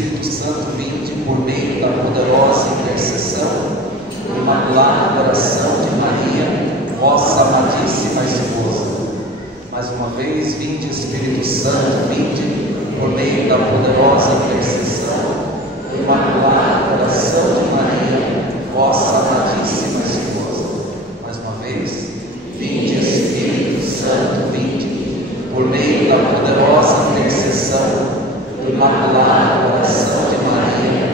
Espírito Santo, vinde por meio da poderosa intercessão do imaculado coração de Maria, vossa amadíssima esposa. Mais uma vez, vinde Espírito Santo, vinde por meio da poderosa intercessão do imaculado coração de Maria, vossa amadíssima esposa. Mais uma vez, vinde Espírito Santo, vinde por meio da poderosa intercessão do imaculado coração de Maria,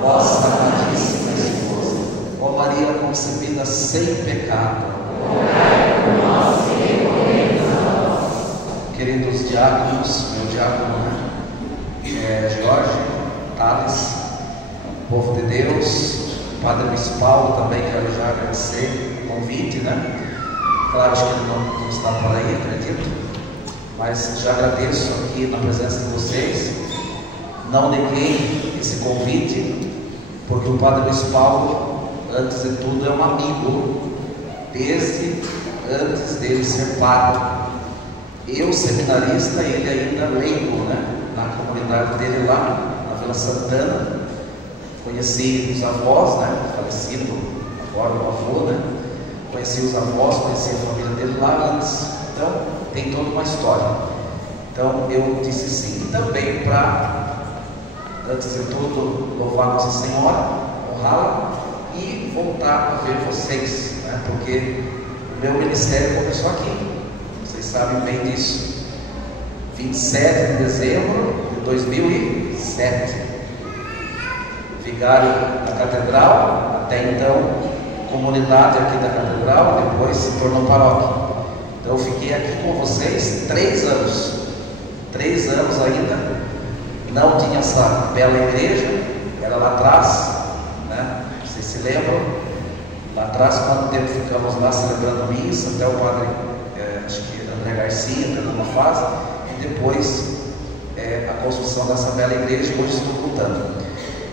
vossa amadíssima esposa. Ó Maria concebida sem pecado, rogai por nós que recorremos a vós. Queridos diáconos, meu diácono, Jorge, Thales, povo de Deus, Padre Luiz Paulo, também quero já agradecer o convite, Claro que ele não está por aí, acredito, mas já agradeço aqui na presença de vocês. Não neguei esse convite, porque o Padre Luiz Paulo, antes de tudo, é um amigo, desde antes dele ser padre. Eu, seminarista, ele ainda leigo, na comunidade dele lá, na Vila Santana. Conheci os avós, falecido agora o avô, Conheci os avós, conheci a família dele lá antes. Então, tem toda uma história. Então, eu disse sim. E também para, antes de tudo, louvar Nossa Senhora, honrá-la e voltar a ver vocês, porque o meu ministério começou aqui. Vocês sabem bem disso. 27 de dezembro de 2007. Vigário da Catedral, até então comunidade aqui da Catedral, depois se tornou paróquia. Então eu fiquei aqui com vocês 3 anos. 3 anos ainda. Não tinha essa bela igreja, era lá atrás, Vocês se lembram? Lá atrás, quanto tempo ficamos lá celebrando missa, até o padre, acho que André Garcia, teve uma fase, e depois a construção dessa bela igreja, e hoje estou voltando.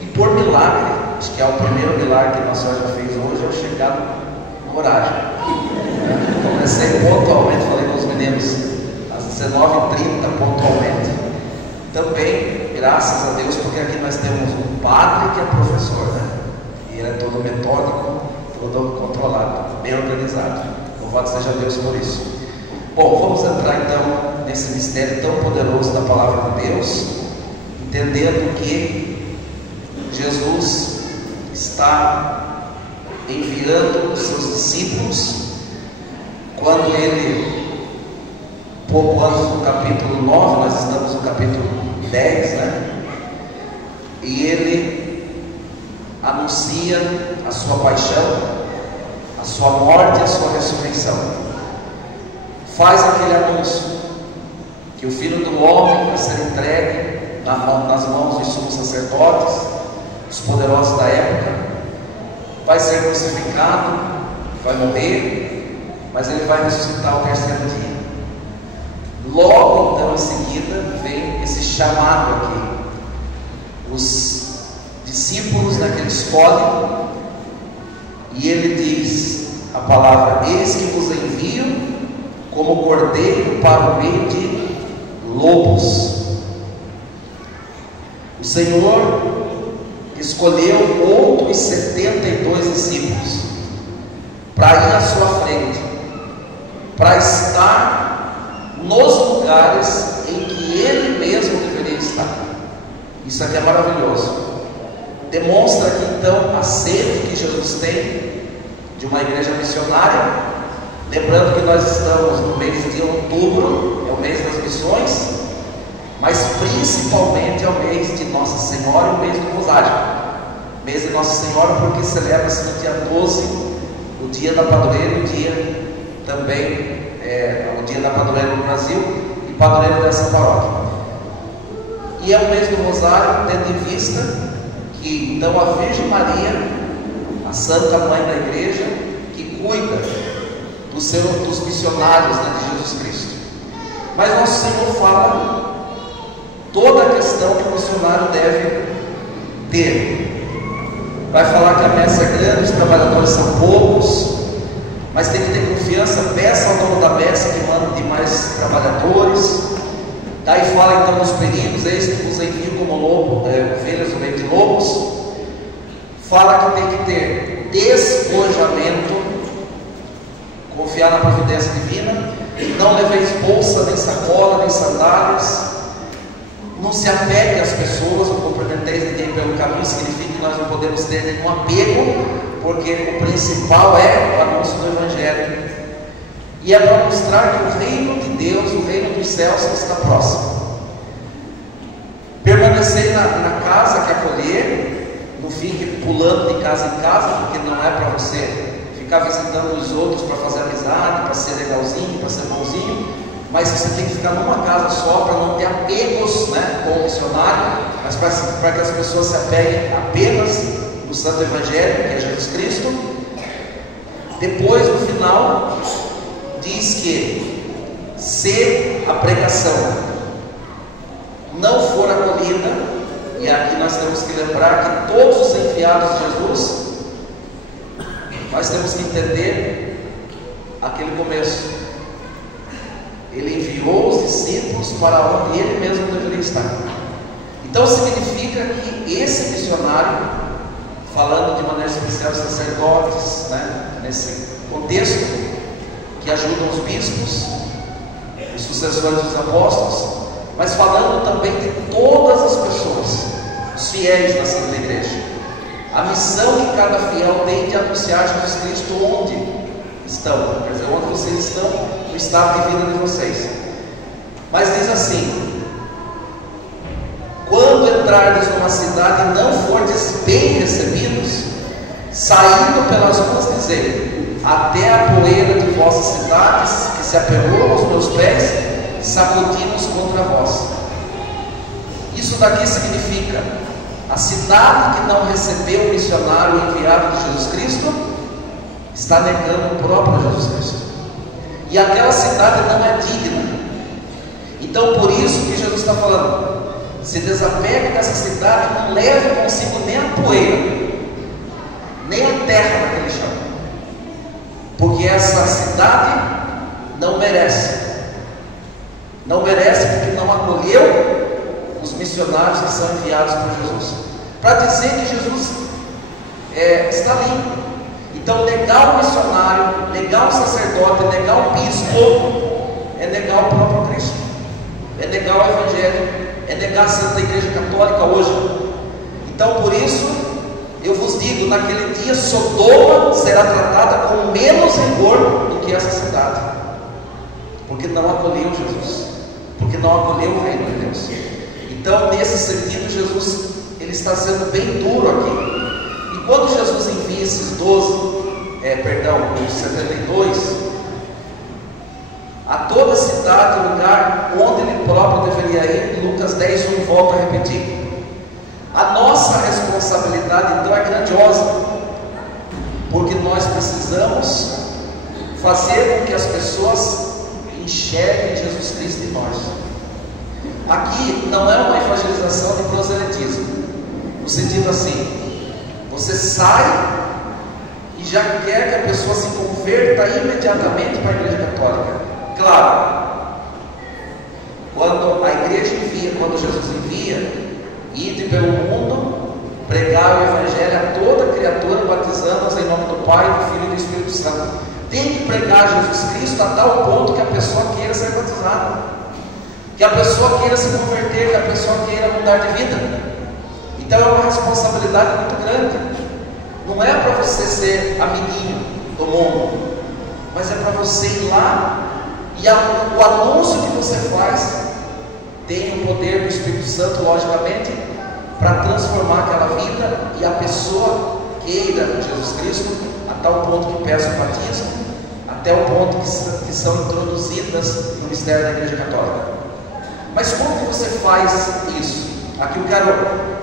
E por milagre, acho que é o primeiro milagre que Nossa Senhora já fez hoje, é eu chegar no horário. Comecei pontualmente, falei com os meninos, às 19h30 pontualmente. Também, graças a Deus, porque aqui nós temos um padre que é professor, E ele é todo metódico, todo controlado, bem organizado. Louvado seja Deus por isso. Bom, vamos entrar então nesse mistério tão poderoso da Palavra de Deus, entendendo que Jesus está enviando os seus discípulos quando ele, pouco antes do capítulo 9, nós estamos no capítulo 10, E ele anuncia a sua paixão, a sua morte e a sua ressurreição. Faz aquele anúncio que o Filho do Homem vai ser entregue nas mãos dos sumos sacerdotes, os poderosos da época, vai ser crucificado, vai morrer, mas ele vai ressuscitar ao terceiro dia. Logo então em seguida vem esse chamado aqui. Os discípulos que ele escolhe, e ele diz a palavra: eis que vos envio como cordeiro para o meio de lobos. O Senhor escolheu outros 72 discípulos para ir à sua frente, para estar nos lugares em que ele mesmo deveria estar. Isso aqui é maravilhoso. Demonstra aqui então a sede que Jesus tem de uma igreja missionária. Lembrando que nós estamos no mês de outubro, é o mês das missões, mas principalmente é o mês de Nossa Senhora e o mês do Rosário. Mês de Nossa Senhora porque celebra-se no dia 12, o dia da padroeira, o dia também, o dia da padroeira no Brasil e padroeira dessa paróquia. E é o mês do Rosário, tendo em vista que então a Virgem Maria, a Santa Mãe da Igreja, que cuida dos missionários de Jesus Cristo. Mas Nosso Senhor fala toda a questão que o missionário deve ter. Vai falar que a messe é grande, os trabalhadores são poucos, mas tem que ter confiança. Peça ao dono da messe que mande mais trabalhadores. Daí fala então dos perigos, eis que vos envio como ovelhas no meio de lobos. Fala que tem que ter despojamento, confiar na providência divina, não leveis bolsa, nem sacola, nem sandálias, não se apegue às pessoas, não comprometeis ninguém pelo caminho. Significa que nós não podemos ter nenhum apego, porque o principal é o anúncio do Evangelho, e é para mostrar que o reino de Deus, o reino dos céus está próximo. Permanecer na casa que acolher, não fique pulando de casa em casa, porque não é para você ficar visitando os outros para fazer amizade, para ser legalzinho, para ser bonzinho, mas você tem que ficar numa casa só, para não ter apegos, né, com o missionário, mas para que as pessoas se apeguem apenas no Santo Evangelho, que é Jesus Cristo. Depois, no final, diz que se a pregação não for acolhida, e aqui nós temos que lembrar que todos os enviados de Jesus, nós temos que entender aquele começo. Ele enviou os discípulos para onde ele mesmo deveria estar. Então significa que esse missionário, falando de maneira especial os sacerdotes, né, nesse contexto, que ajudam os bispos, os sucessores dos apóstolos, mas falando também de todas as pessoas, os fiéis da Santa Igreja. A missão que cada fiel tem de anunciar Jesus Cristo onde estão, quer dizer, onde vocês estão, no estado de vida de vocês. Mas diz assim: quando entrardes numa cidade e não fordes bem recebidos, saindo pelas ruas, dizei: até a poeira de vossas cidades, que se apegou aos meus pés, sacudimos contra vós. Isso daqui significa: a cidade que não recebeu o missionário enviado de Jesus Cristo está negando o próprio Jesus Cristo, e aquela cidade não é digna. Então por isso que Jesus está falando: se desapegue dessa cidade, não leve consigo nem a poeira, nem a terra daquele chão, porque essa cidade não merece porque não acolheu os missionários que são enviados por Jesus, para dizer que Jesus está ali. Então negar o missionário, negar o sacerdote, negar o bispo, é negar o próprio Cristo, é negar o Evangelho, é negar a Santa Igreja Católica hoje. Então por isso eu vos digo, naquele dia Sodoma será tratada com menos rigor do que essa cidade, porque não acolheu Jesus, porque não acolheu o reino de Deus. Então nesse sentido Jesus ele está sendo bem duro aqui. E quando Jesus envia esses 72 a toda cidade, lugar onde ele próprio deveria ir, Lucas 10:1 volta a repetir. A nossa responsabilidade então é grandiosa, porque nós precisamos fazer com que as pessoas enxerguem Jesus Cristo em nós. Aqui não é uma evangelização de proselitismo, no sentido assim: você sai e já quer que a pessoa se converta imediatamente para a Igreja Católica. Claro, quando a igreja envia, quando Jesus envia, ide pelo mundo, pregar o Evangelho a toda criatura, batizando-as em nome do Pai, do Filho e do Espírito Santo. Tem que pregar Jesus Cristo a tal ponto que a pessoa queira ser batizada, que a pessoa queira se converter, que a pessoa queira mudar de vida. Então é uma responsabilidade muito grande. Não é para você ser amiguinho do mundo, mas é para você ir lá, e o anúncio que você faz tem o poder do Espírito Santo, logicamente, para transformar aquela vida, e a pessoa queira Jesus Cristo a tal ponto que peça o batismo, até o ponto que são introduzidas no mistério da Igreja Católica. Mas como que você faz isso? Aqui eu quero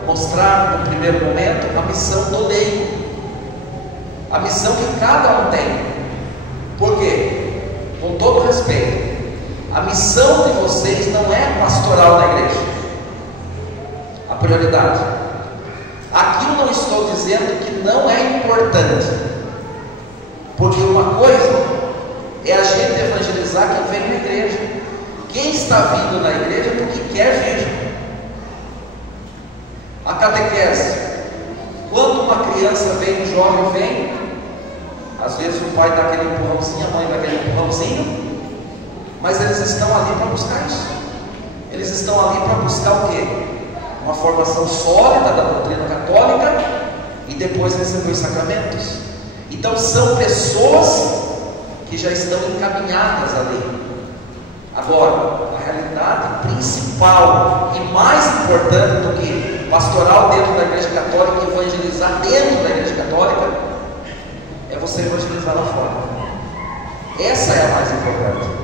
mostrar no primeiro momento a missão do leigo, a missão que cada um tem. Por quê? Com todo respeito, a missão de vocês não é pastoral da igreja, a prioridade. Aqui eu não estou dizendo que não é importante, porque uma coisa é a gente evangelizar quem vem na igreja, Quem está vindo na igreja é porque quer vir. A catequese. Quando uma criança vem, um jovem vem, às vezes o pai dá aquele empurrãozinho, a mãe dá aquele empurrãozinho, mas eles estão ali para buscar isso. Eles estão ali para buscar o quê? Uma formação sólida da doutrina católica e depois receber os sacramentos. Então são pessoas que já estão encaminhadas ali. Agora, a realidade principal e mais importante do que pastoral dentro da igreja católica e evangelizar dentro da igreja católica é você evangelizar lá fora. Essa é a mais importante.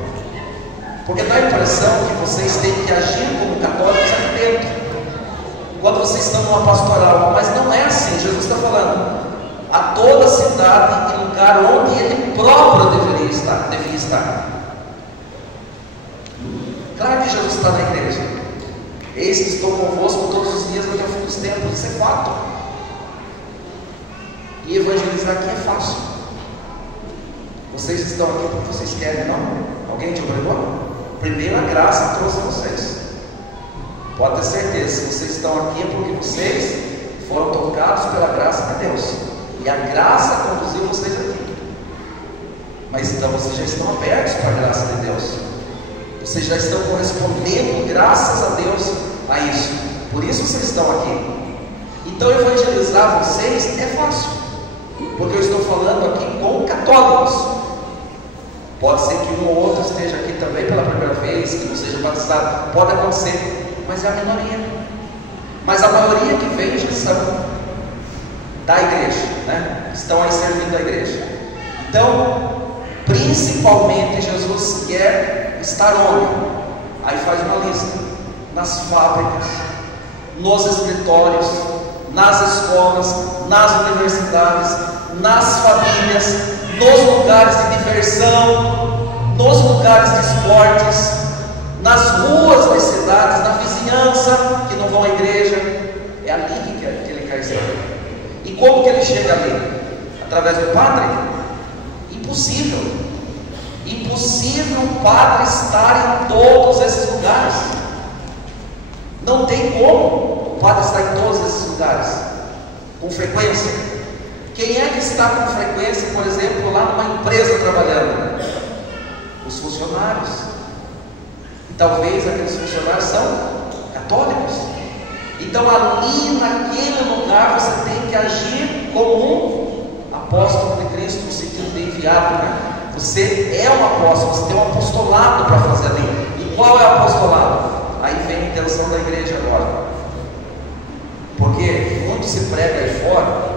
Porque dá a impressão que vocês têm que agir como católicos aqui dentro, quando vocês estão numa pastoral, mas não é assim. Jesus está falando a toda cidade e lugar onde ele próprio devia estar. Claro que Jesus está na igreja. Eis que estou convosco todos os dias até o fim dos tempos. Isso é fato. E evangelizar aqui é fácil. Vocês estão aqui porque vocês querem, não? Alguém te obrigou? Primeiro a graça trouxe vocês. Pode ter certeza, se vocês estão aqui é porque vocês foram tocados pela graça de Deus. E a graça conduziu vocês aqui. Mas então vocês já estão abertos para a graça de Deus. Vocês já estão correspondendo, graças a Deus, a isso. Por isso vocês estão aqui. Então evangelizar vocês é fácil, porque eu estou falando aqui com católicos. Pode ser que um ou outro esteja aqui também pela primeira vez, que não seja batizado, pode acontecer, mas é a minoria. Mas a maioria que vem já são da igreja, né? Estão aí servindo a igreja. Então, principalmente Jesus quer estar onde? Aí faz uma lista: nas fábricas, nos escritórios, nas escolas, nas universidades, nas famílias, nos lugares de diversão, nos lugares de esportes, nas ruas das cidades, na vizinhança, que não vão à igreja. É ali que ele quer estar. E como que ele chega ali? Através do padre? Impossível. Impossível um padre estar em todos esses lugares. Não tem como o padre estar em todos esses lugares com frequência. Quem é que está com frequência, por exemplo, lá numa empresa trabalhando? Os funcionários. E talvez aqueles funcionários são católicos. Então ali naquele lugar você tem que agir como um apóstolo de Cristo, no sentido de enviado, né? Você é um apóstolo, você tem um apostolado para fazer ali. E qual é o apostolado? Aí vem a intenção da igreja agora. Porque quando se prega aí fora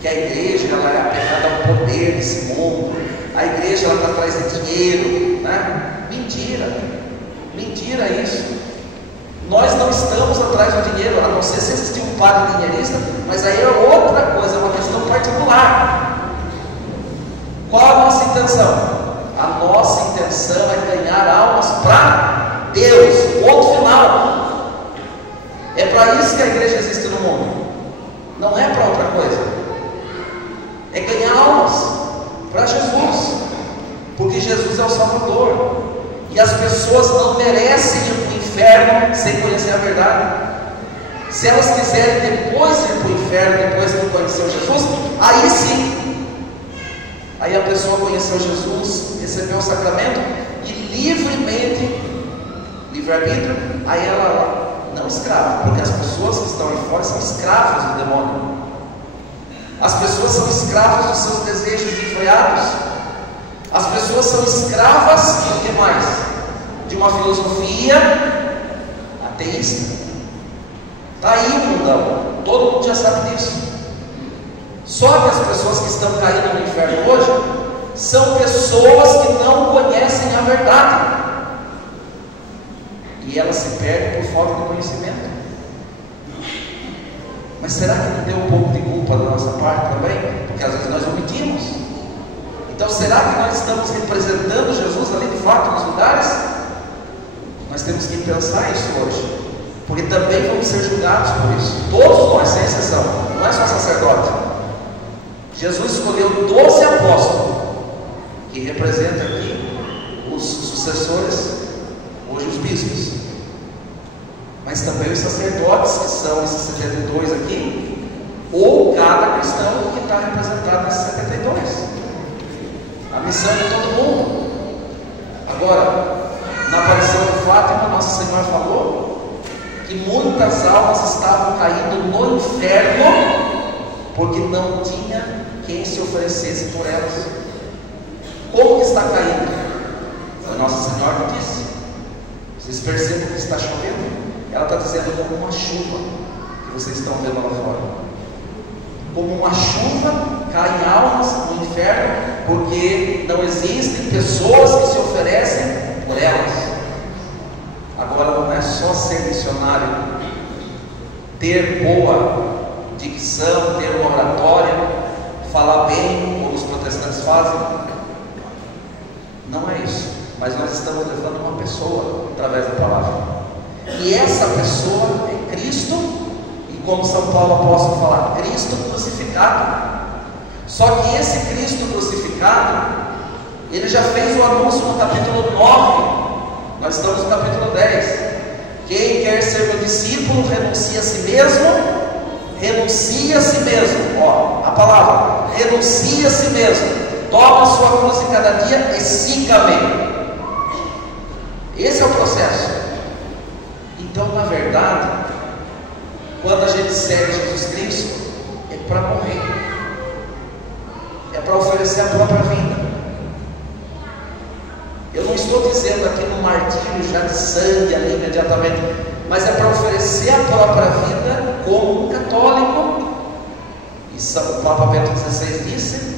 que a igreja ela é apegada ao poder desse mundo, a igreja ela está atrás de dinheiro, né? Mentira isso. Nós não estamos atrás do dinheiro, a não ser se existir um padre dinheirista, mas aí é outra coisa, é uma questão particular. Qual a nossa intenção? A nossa intenção é ganhar almas para Deus, ponto final. É para isso que a igreja existe no mundo, não é para outra coisa. É ganhar almas para Jesus, porque Jesus é o Salvador, e as pessoas não merecem ir para o inferno sem conhecer a verdade. Se elas quiserem depois ir para o inferno, depois de conhecer Jesus, aí sim, aí a pessoa conheceu Jesus, recebeu o sacramento e livremente, livre-arbítrio, aí ela não escrava, porque as pessoas que estão aí fora são escravos do demônio. As pessoas são escravas dos seus desejos desenfreados. As pessoas são escravas do que mais? De uma filosofia ateísta. Está aí o mundão, todo mundo já sabe disso. Só que as pessoas que estão caindo no inferno hoje são pessoas que não conhecem a verdade, e elas se perdem por falta de conhecimento. Mas será que não tem um pouco de culpa da nossa parte também? Porque às vezes nós omitimos. Então será que nós estamos representando Jesus ali de fato nos lugares? Nós temos que pensar isso hoje, porque também vamos ser julgados por isso. Todos nós, sem exceção, não é só sacerdote. Jesus escolheu 12 apóstolos, que representam aqui os sucessores, hoje os bispos, mas também os sacerdotes, que são esses 72 aqui, ou cada cristão que está representado nesses 72. A missão de todo mundo. Agora, na aparição de Fátima, Nossa Senhora falou que muitas almas estavam caindo no inferno porque não tinha quem se oferecesse por elas. Como que está caindo? A Nossa Senhora disse. Vocês percebem que está chovendo? Ela está dizendo como uma chuva que vocês estão vendo lá fora. Como uma chuva caem almas no inferno porque não existem pessoas que se oferecem por elas. Agora, não é só ser missionário, ter boa dicção, ter uma oratória, falar bem, como os protestantes fazem. Não é isso. Mas nós estamos levando uma pessoa através da palavra. E essa pessoa é Cristo, e como São Paulo apóstolo fala, Cristo crucificado. Só que esse Cristo crucificado, ele já fez o anúncio no capítulo 9. Nós estamos no capítulo 10. Quem quer ser meu discípulo, renuncia a si mesmo. Renuncia a si mesmo. Ó, a palavra, renuncia a si mesmo. Toma a sua cruz em cada dia e siga-me. Esse é o processo. Então, na verdade, quando a gente segue Jesus Cristo, é para morrer, é para oferecer a própria vida. Eu não estou dizendo aqui no martírio já de sangue ali imediatamente, mas é para oferecer a própria vida como um católico. E o Papa Bento XVI disse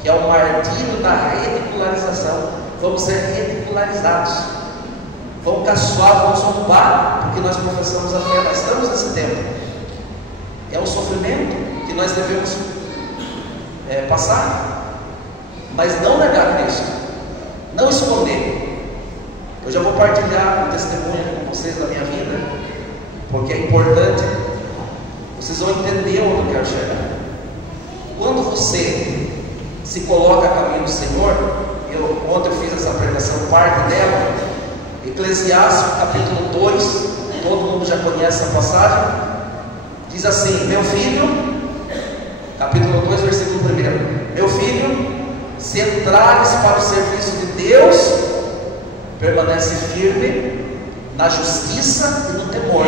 que é o martírio da ridicularização. Vamos ser ridicularizados, vamos caçoar, vamos zombar, porque nós professamos a fé. Nós estamos nesse tempo. É um sofrimento que nós devemos passar, mas não negar Cristo, não esconder. Eu já vou partilhar um testemunho com vocês da minha vida, porque é importante. Vocês vão entender onde eu quero chegar. Quando você se coloca a caminho do Senhor, ontem eu fiz essa pregação, parte dela, Eclesiastes capítulo 2, todo mundo já conhece essa passagem, diz assim: meu filho, capítulo 2, versículo 1, meu filho, se entrares para o serviço de Deus, permanece firme na justiça e no temor,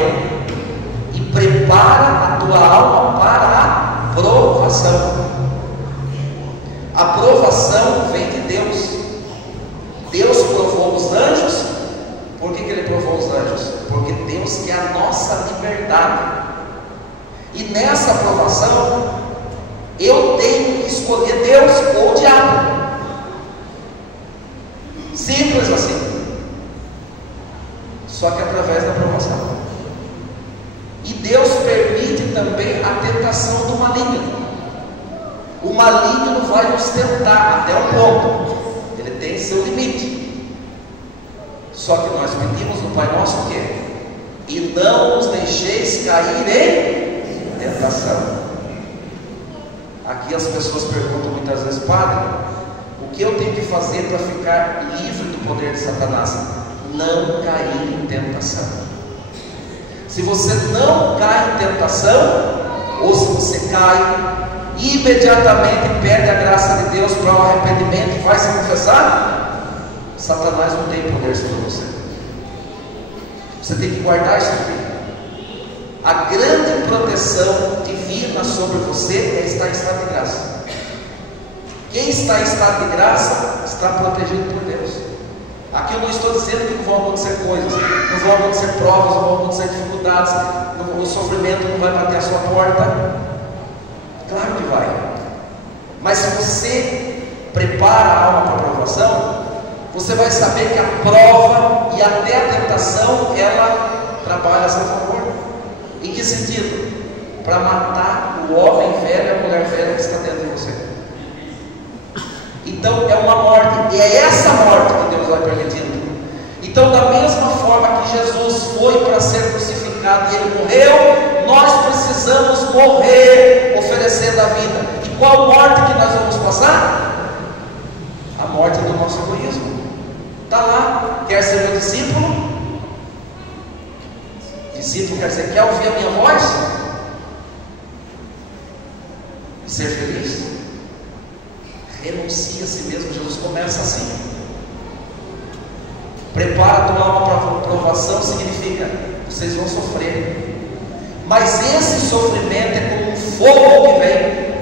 e prepara a tua alma para a provação. A provação vem de Deus. Deus provou os anjos. Por que ele provou os anjos? Porque Deus quer a nossa liberdade. E nessa provação, eu tenho que escolher Deus ou o diabo. Simples assim. Só que através da provação. E Deus permite também a tentação do maligno. O maligno vai nos tentar até um ponto. Ele tem seu limite. Só que nós pedimos no Pai Nosso o quê? E não nos deixeis cair em tentação. Aqui as pessoas perguntam muitas vezes: Padre, o que eu tenho que fazer para ficar livre do poder de Satanás? Não cair em tentação. Se você não cai em tentação, ou se você cai, imediatamente perde a graça de Deus para o arrependimento e vai se confessar, Satanás não tem poder sobre você. Você tem que guardar isso aqui. A grande proteção divina sobre você é estar em estado de graça. Quem está em estado de graça está protegido por Deus. Aqui eu não estou dizendo que não vão acontecer coisas, não vão acontecer provas, não vão acontecer dificuldades, o sofrimento não vai bater a sua porta. Claro que vai. Mas se você prepara a alma para a provação, você vai saber que a prova e até a tentação, ela trabalha a seu favor. Em que sentido? Para matar o homem velho e a mulher velha que está dentro de você. Então é uma morte, e é essa morte que Deus vai permitindo. Então, da mesma forma que Jesus foi para ser crucificado e ele morreu, nós precisamos morrer oferecendo a vida. E qual morte que nós vamos passar? A morte do nosso egoísmo. Está lá, quer ser meu discípulo? Discípulo quer dizer, quer ouvir a minha voz? E ser feliz? Renuncia a si mesmo. Jesus começa assim: prepara a tua alma para a provação, significa, vocês vão sofrer, mas esse sofrimento é como um fogo que vem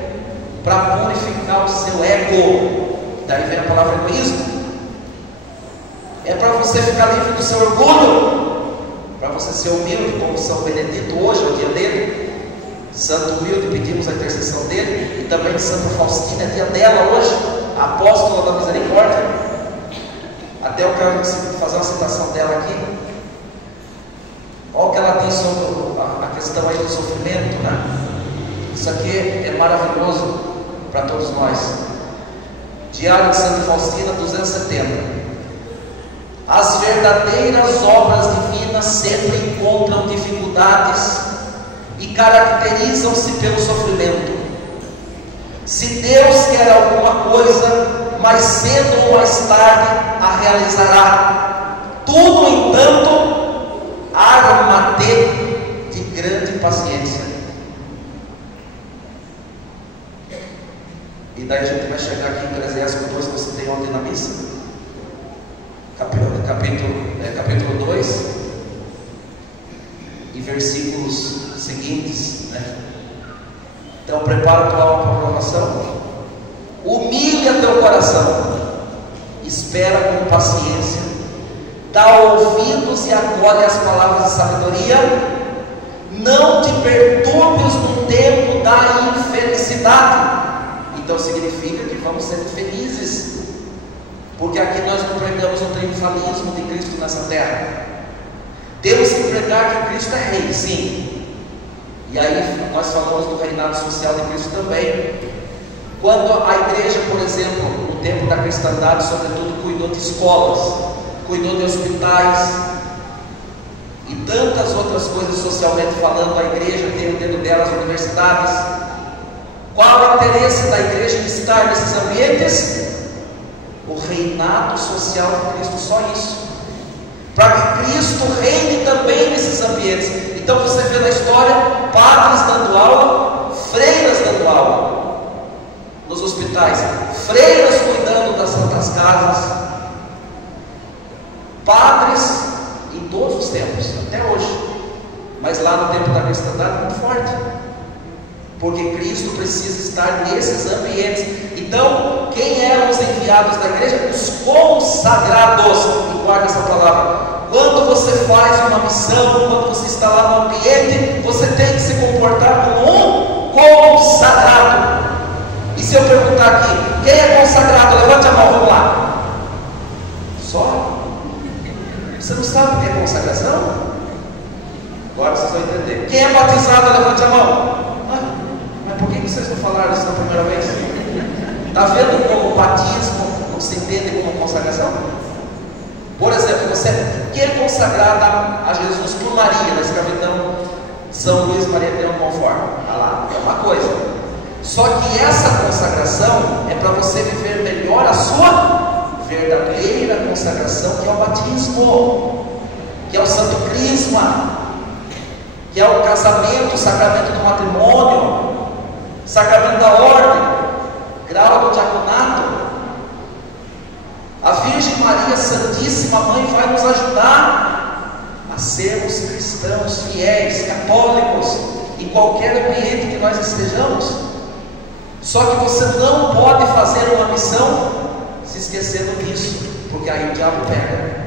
para purificar o seu ego. Daí vem a palavra egoísmo. É para você ficar livre do seu orgulho, para você ser humilde, como São Benedito. Hoje é o dia dele, santo humilde, pedimos a intercessão dele. E também de Santa Faustina, é dia dela hoje, a apóstola da misericórdia. Até eu quero fazer uma citação dela aqui. Olha o que ela diz sobre a questão aí do sofrimento, né? Isso aqui é maravilhoso para todos nós. Diário de Santa Faustina, 270. As verdadeiras obras divinas sempre encontram dificuldades e caracterizam-se pelo sofrimento. Se Deus quer alguma coisa, mais cedo ou mais tarde a realizará. Tudo, entanto, arma-te de grande paciência. E daí a gente vai chegar aqui em Eclesiastes 2, que você tem ontem na missa, capítulo 2, e versículos seguintes, né? Então, prepara a tua alma para a provação, humilha teu coração, espera com paciência, dá ouvidos e acolhe as palavras de sabedoria, não te perturbes no tempo da infelicidade. Então significa que vamos ser felizes, porque aqui nós não pregamos o triunfalismo de Cristo nessa terra. Temos que pregar que Cristo é rei, sim. E aí nós falamos do reinado social de Cristo também. Quando a igreja, por exemplo, no tempo da cristandade, sobretudo, cuidou de escolas, cuidou de hospitais e tantas outras coisas socialmente falando, a igreja tem o dedo dela, as universidades. Qual é o interesse da igreja de estar nesses ambientes? O reinado social de Cristo, só isso. Para que Cristo reine também nesses ambientes. Então você vê na história padres dando aula, freiras dando aula nos hospitais, freiras cuidando das santas casas, padres em todos os tempos, até hoje. Mas lá no tempo da cristandade, muito forte, porque Cristo precisa estar nesses ambientes. Então, quem eram os enviados da igreja? Os consagrados. E guarda essa palavra. Quando você faz uma missão, quando você está lá no ambiente, você tem que se comportar como um consagrado. E se eu perguntar aqui, quem é consagrado? Levante a mão, vamos lá. Só? Você não sabe o que é consagração? Agora vocês vão entender. Quem é batizado? Levante a mão. Mas por que vocês não falaram isso na primeira vez? Está vendo como o batismo não se entende como consagração? Por exemplo, quem é consagrado a Jesus por Maria, na escravidão, São Luís Maria de Montfort? Ah lá, é uma coisa. Só que essa consagração é para você viver melhor a sua verdadeira consagração, que é o batismo, que é o santo crisma, que é o casamento, o sacramento do matrimônio, sacramento da ordem, grau do diaconato. A Virgem Maria Santíssima Mãe vai nos ajudar a sermos cristãos fiéis, católicos, em qualquer ambiente que nós estejamos. Só que você não pode fazer uma missão se esquecendo disso, porque aí o diabo pega.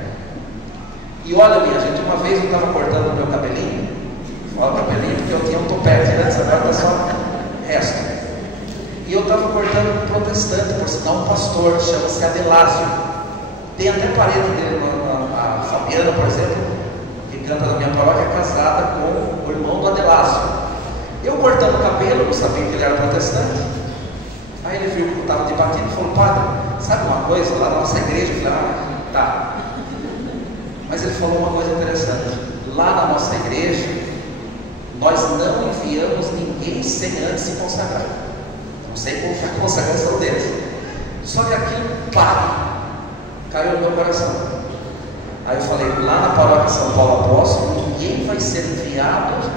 E olha, minha gente, uma vez eu estava cortando o meu cabelinho, fala cabelinho porque eu tinha um topete, né? Agora está só resto. E eu estava cortando um protestante, por sinal um pastor, chama-se Adelásio. Tem até parede dele, a Fabiana, por exemplo, que canta na minha paróquia, é casada com o irmão do Adelásio. Eu cortando o cabelo, não sabia que ele era protestante. Aí ele viu que eu estava debatendo e falou: padre, sabe uma coisa? Lá na nossa igreja, eu falei: tá. Mas ele falou uma coisa interessante. Lá na nossa igreja, nós não enviamos ninguém sem antes se consagrar. Não sei como foi a consagração deles. Só que aquilo, pá, caiu no meu coração. Aí eu falei, lá na paróquia São Paulo Apóstolo, ninguém vai ser enviado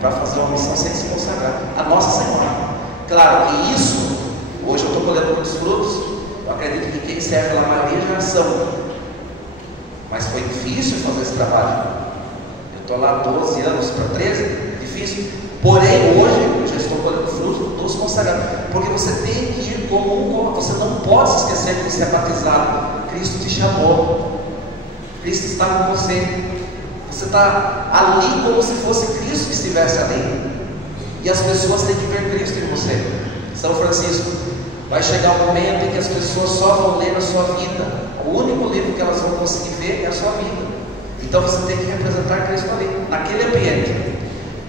para fazer uma missão sem se consagrar. A Nossa Senhora. Claro que isso, hoje eu estou colhendo muitos frutos, eu acredito que quem serve na maioria já são. Mas foi difícil fazer esse trabalho. Eu estou lá 12 anos para 13, difícil. Porém, hoje eu já estou colhendo frutos dos consagrados. Porque você tem que ir como você não pode se esquecer que você é batizado. Cristo te chamou. Cristo está com você. Você está ali como se fosse Cristo que estivesse ali. E as pessoas têm que ver Cristo em você. São Francisco, vai chegar um momento em que as pessoas só vão ler a sua vida. O único livro que elas vão conseguir ver é a sua vida. Então você tem que representar Cristo ali, naquele ambiente.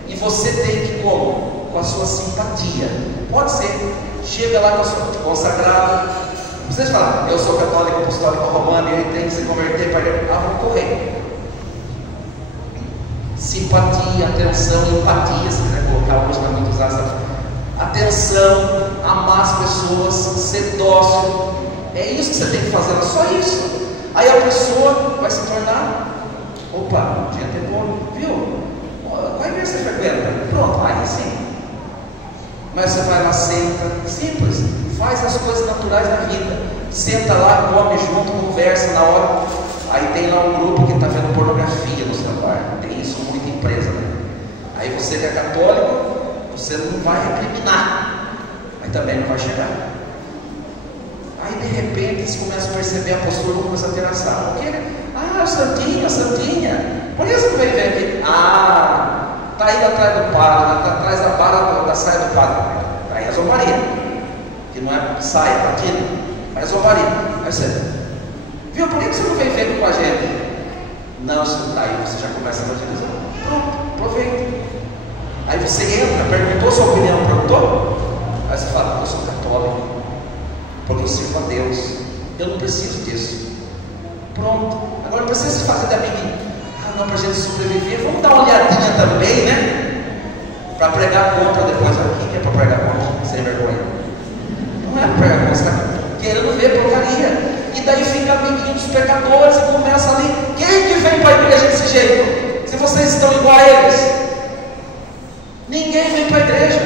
E você tem que como? Com a sua simpatia. Pode ser, chega lá com a sua consagrada. Vocês falam, eu sou católico, apostólico romano, e aí tem que se converter para ele. Vou correr. Simpatia, atenção, empatia, se quiser colocar hoje para muito usar essa. Atenção, amar as pessoas, ser dócil. É isso que você tem que fazer, é só isso. Aí a pessoa vai se tornar, opa, gente é bom, viu? Qual igreja você frequenta? Pronto, aí sim. Mas você vai lá, senta, simples, faz as coisas naturais da vida. Senta lá, come junto, conversa na hora. Aí tem lá um grupo que está vendo pornografia no celular. Tem isso muito em empresa, né? Aí você que é católico, você não vai recriminar, mas também não vai chegar. Aí de repente eles começam a perceber a postura, vão começar a ter ação. Santinha, Santinha, por que você não veio ver aqui? Está aí atrás do padre, está atrás da barra da saia do padre. Está aí a Zomaria, que não é saia, patina, mas é Zomaria. Aí você, viu, por que você não veio ver com a gente? Não, aí você já começa a evangelizar. Pronto, aproveita. Aí você entra, perguntou sua opinião, perguntou? Aí você fala, eu sou católico, porque eu sirvo a Deus, eu não preciso disso. Pronto, agora não precisa se fazer da menina. Não, para a gente sobreviver, vamos dar uma olhadinha também, né? Para pregar contra depois. Quem que é para pregar contra? Sem vergonha. Não é pregar contra, você está querendo ver porcaria. E daí fica amiguinho dos pecadores e começa ali. Quem que vem para a igreja desse jeito? Se vocês estão igual a eles. Ninguém vem para a igreja,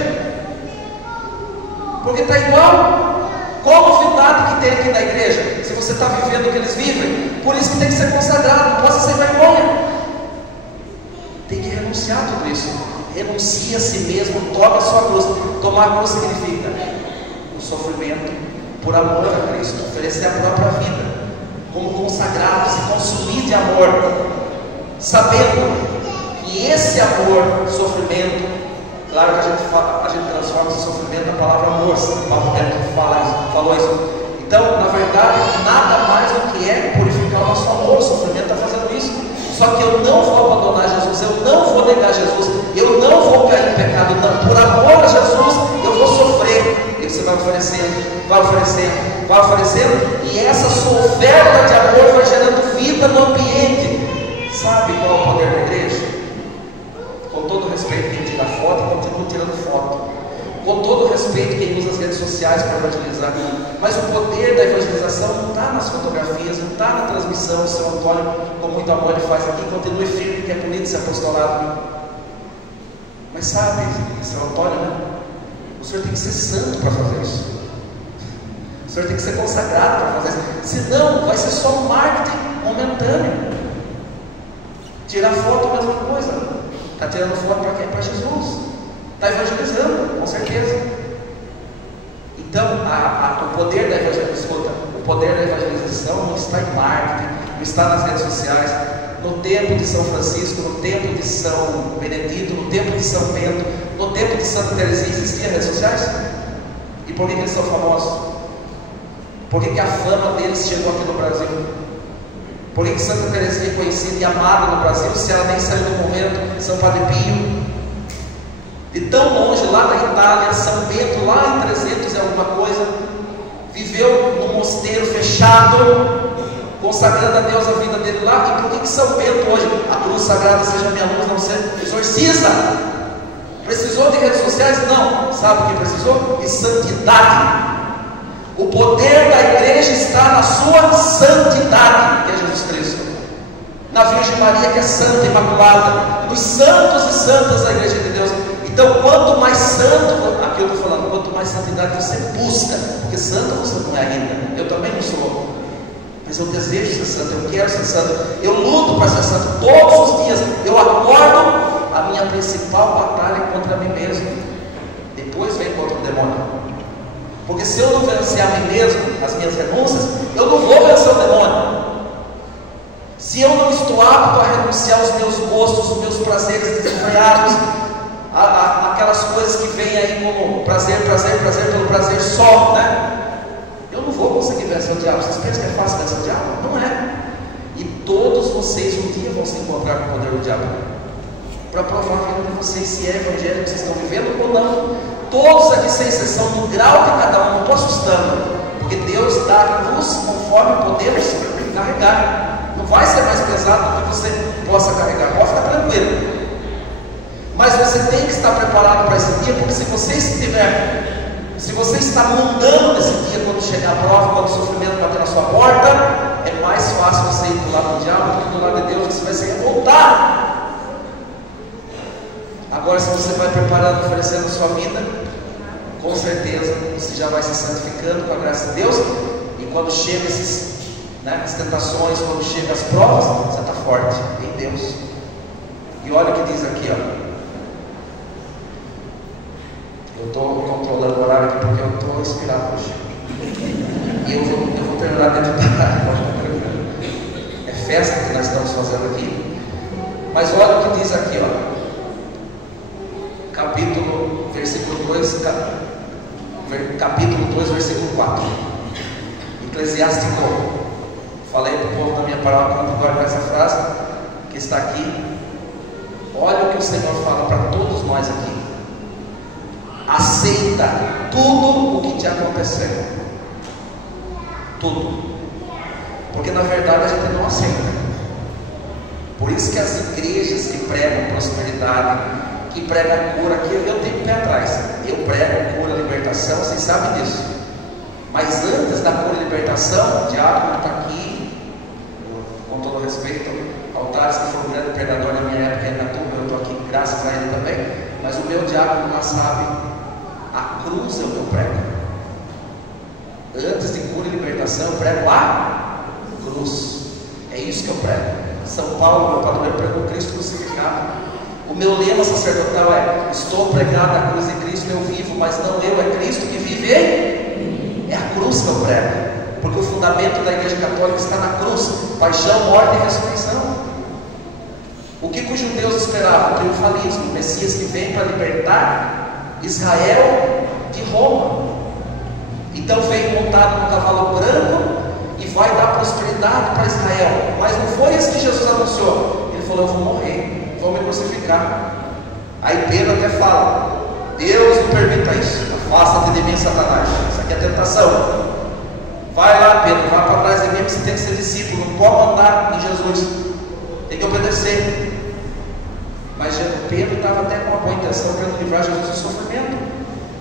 porque está igual. Qual novidade que tem aqui na igreja? Se você está vivendo o que eles vivem, por isso que tem que ser consagrado, não pode ser vergonha. Tem que renunciar a tudo isso. Renuncia a si mesmo, toma a sua cruz. Tomar a cruz significa o sofrimento por amor a Cristo, oferecer a própria vida, como consagrado, se consumir de amor, sabendo que esse amor, sofrimento, claro que a gente transforma esse sofrimento na palavra amor. Paulo falou isso. Então, na verdade, nada mais do que é purificar o nosso amor. O sofrimento está fazendo isso. Só que eu não vou abandonar Jesus, eu não vou negar Jesus, eu não vou cair em pecado, não. Por amor a Jesus, eu vou sofrer. E você vai oferecendo, vai oferecendo, vai oferecendo, e essa sua oferta de amor vai gerando vida no ambiente. Sabe qual é o poder da igreja? Com todo respeito, quem tira foto, continua tirando foto. Com todo respeito, quem usa as redes sociais para evangelizar. Mas o poder da evangelização não está nas fotografias, não está na transmissão. O seu Antônio, com muito amor, ele faz aqui, continue firme, que é bonito esse apostolado. Mas sabe, seu Antônio, né? O senhor tem que ser santo para fazer isso. O senhor tem que ser consagrado para fazer isso. Senão, vai ser só um marketing momentâneo. Tirar foto, a mesma coisa. Está tirando foto para quem? Para Jesus. Está evangelizando, com certeza. Então, o poder da evangelização, escuta, o poder da evangelização não está em marketing, não está nas redes sociais. No tempo de São Francisco, no tempo de São Benedito, no tempo de São Bento, no tempo de Santa Teresinha, existiam redes sociais? E por que eles são famosos? Por que a fama deles chegou aqui no Brasil? Por que Santa Teresinha é conhecida e amada no Brasil, se ela nem saiu do convento? São Padre Pio, de tão longe, lá na Itália, São Bento, lá em 300 e alguma coisa, viveu num mosteiro fechado, consagrando a Deus a vida dele lá. E por que São Bento hoje, a cruz sagrada seja minha luz, não ser exorciza? Precisou de redes sociais? Não. Sabe o que precisou? De santidade. O poder da igreja está na sua santidade, que é Jesus Cristo. na Virgem Maria, que é santa, imaculada, nos santos e santas da Igreja de Deus. Então, quanto mais santo, aqui eu estou falando, quanto mais santidade você busca, porque santo você não é ainda, eu também não sou, mas eu desejo ser santo, eu quero ser santo, eu luto para ser santo todos os dias. Eu acordo, a minha principal batalha é contra mim mesmo, depois vem contra o demônio, porque se eu não vencer a mim mesmo, as minhas renúncias, eu não vou vencer o demônio. Se eu não estou apto a renunciar aos meus gostos, os meus prazeres desenfreados, aquelas coisas que vêm aí como prazer pelo prazer só, né? Eu não vou conseguir vencer o diabo. Vocês pensam que é fácil vencer o diabo? Não é. E todos vocês um dia vão se encontrar com o poder do diabo, para provar a vida de vocês, se é evangelho que vocês estão vivendo ou não. Todos aqui, sem exceção, no grau de cada um, não estou assustando, porque Deus dá a cruz conforme podemos carregar. Não vai ser mais pesado do que você possa carregar, pode ficar tranquilo. Mas você tem que estar preparado para esse dia, porque se você está mudando nesse dia, quando chegar a prova, quando o sofrimento bater na sua porta, é mais fácil você ir do lado do diabo do que do lado de Deus, você vai se revoltar. Agora, se você vai preparando, oferecendo a sua vida, com certeza você já vai se santificando com a graça de Deus, e quando chega as tentações, quando chegam as provas, você está forte em Deus. E olha o que diz aqui, ó. Eu estou controlando o horário aqui porque eu estou inspirado hoje. E eu vou terminar dentro do horário. É festa que nós estamos fazendo aqui. Mas olha o que diz aqui, ó. Versículo 2, capítulo 2, versículo 4. Eclesiástico. Falei para o povo da minha palavra quando guarda essa frase que está aqui. Olha o que o Senhor fala para todos nós aqui. Aceita tudo o que te acontecer. Tudo. Porque na verdade a gente não aceita. Por isso que as igrejas que pregam prosperidade, que pregam cura, que eu tenho pé atrás. Eu prego cura, libertação, vocês sabem disso. Mas antes da cura e libertação, o diabo está aqui, com todo respeito, Altares, que foi um grande pregador na minha época, na turma, eu estou aqui graças a ele também. Mas o meu diabo não sabe, a cruz é o que eu prego. Antes de cura e libertação, eu prego a cruz. É isso que eu prego. São Paulo, meu padroeiro, pregou Cristo crucificado. O meu lema sacerdotal é: estou pregado a cruz de Cristo, eu vivo, mas não eu, é Cristo que vive em mim. É a cruz que eu prego, porque o fundamento da Igreja Católica está na cruz: paixão, morte e ressurreição. O que os judeus esperavam? O triunfalismo, o Messias que vem para libertar Israel de Roma. Então veio montado num cavalo branco e vai dar prosperidade para Israel. Mas não foi isso que Jesus anunciou. Ele falou: eu vou morrer, vão me crucificar. Aí Pedro até fala: Deus não permita isso, afasta-te de mim, Satanás. Isso aqui é tentação. Vai lá, Pedro, vá para trás de mim, você tem que ser discípulo, não pode andar em Jesus, tem que obedecer. Mas Pedro estava até com uma boa intenção, querendo livrar Jesus do sofrimento.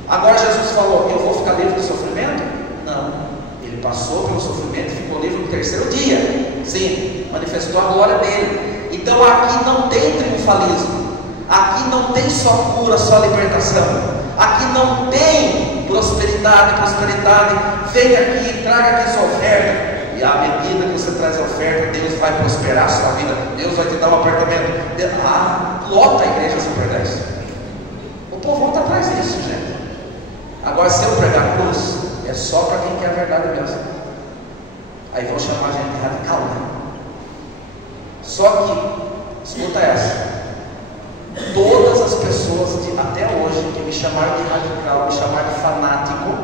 Agora Jesus falou: eu vou ficar livre do sofrimento? Não, ele passou pelo sofrimento e ficou livre no terceiro dia. Sim, manifestou a glória dele. Então aqui não tem triunfalismo, aqui não tem só cura, só libertação, aqui não tem prosperidade. Vem aqui, traga aqui sua oferta, e à medida que você traz a oferta, Deus vai prosperar a sua vida, Deus vai te dar um apartamento. Lota a igreja se eu pregar isso. O povo volta atrás disso, gente. Agora, se eu pregar a cruz, é só para quem quer a verdade mesmo. Aí vão chamar a gente de radical, né? Só que, escuta essa: todas as pessoas até hoje que me chamaram de radical, me chamaram de fanático,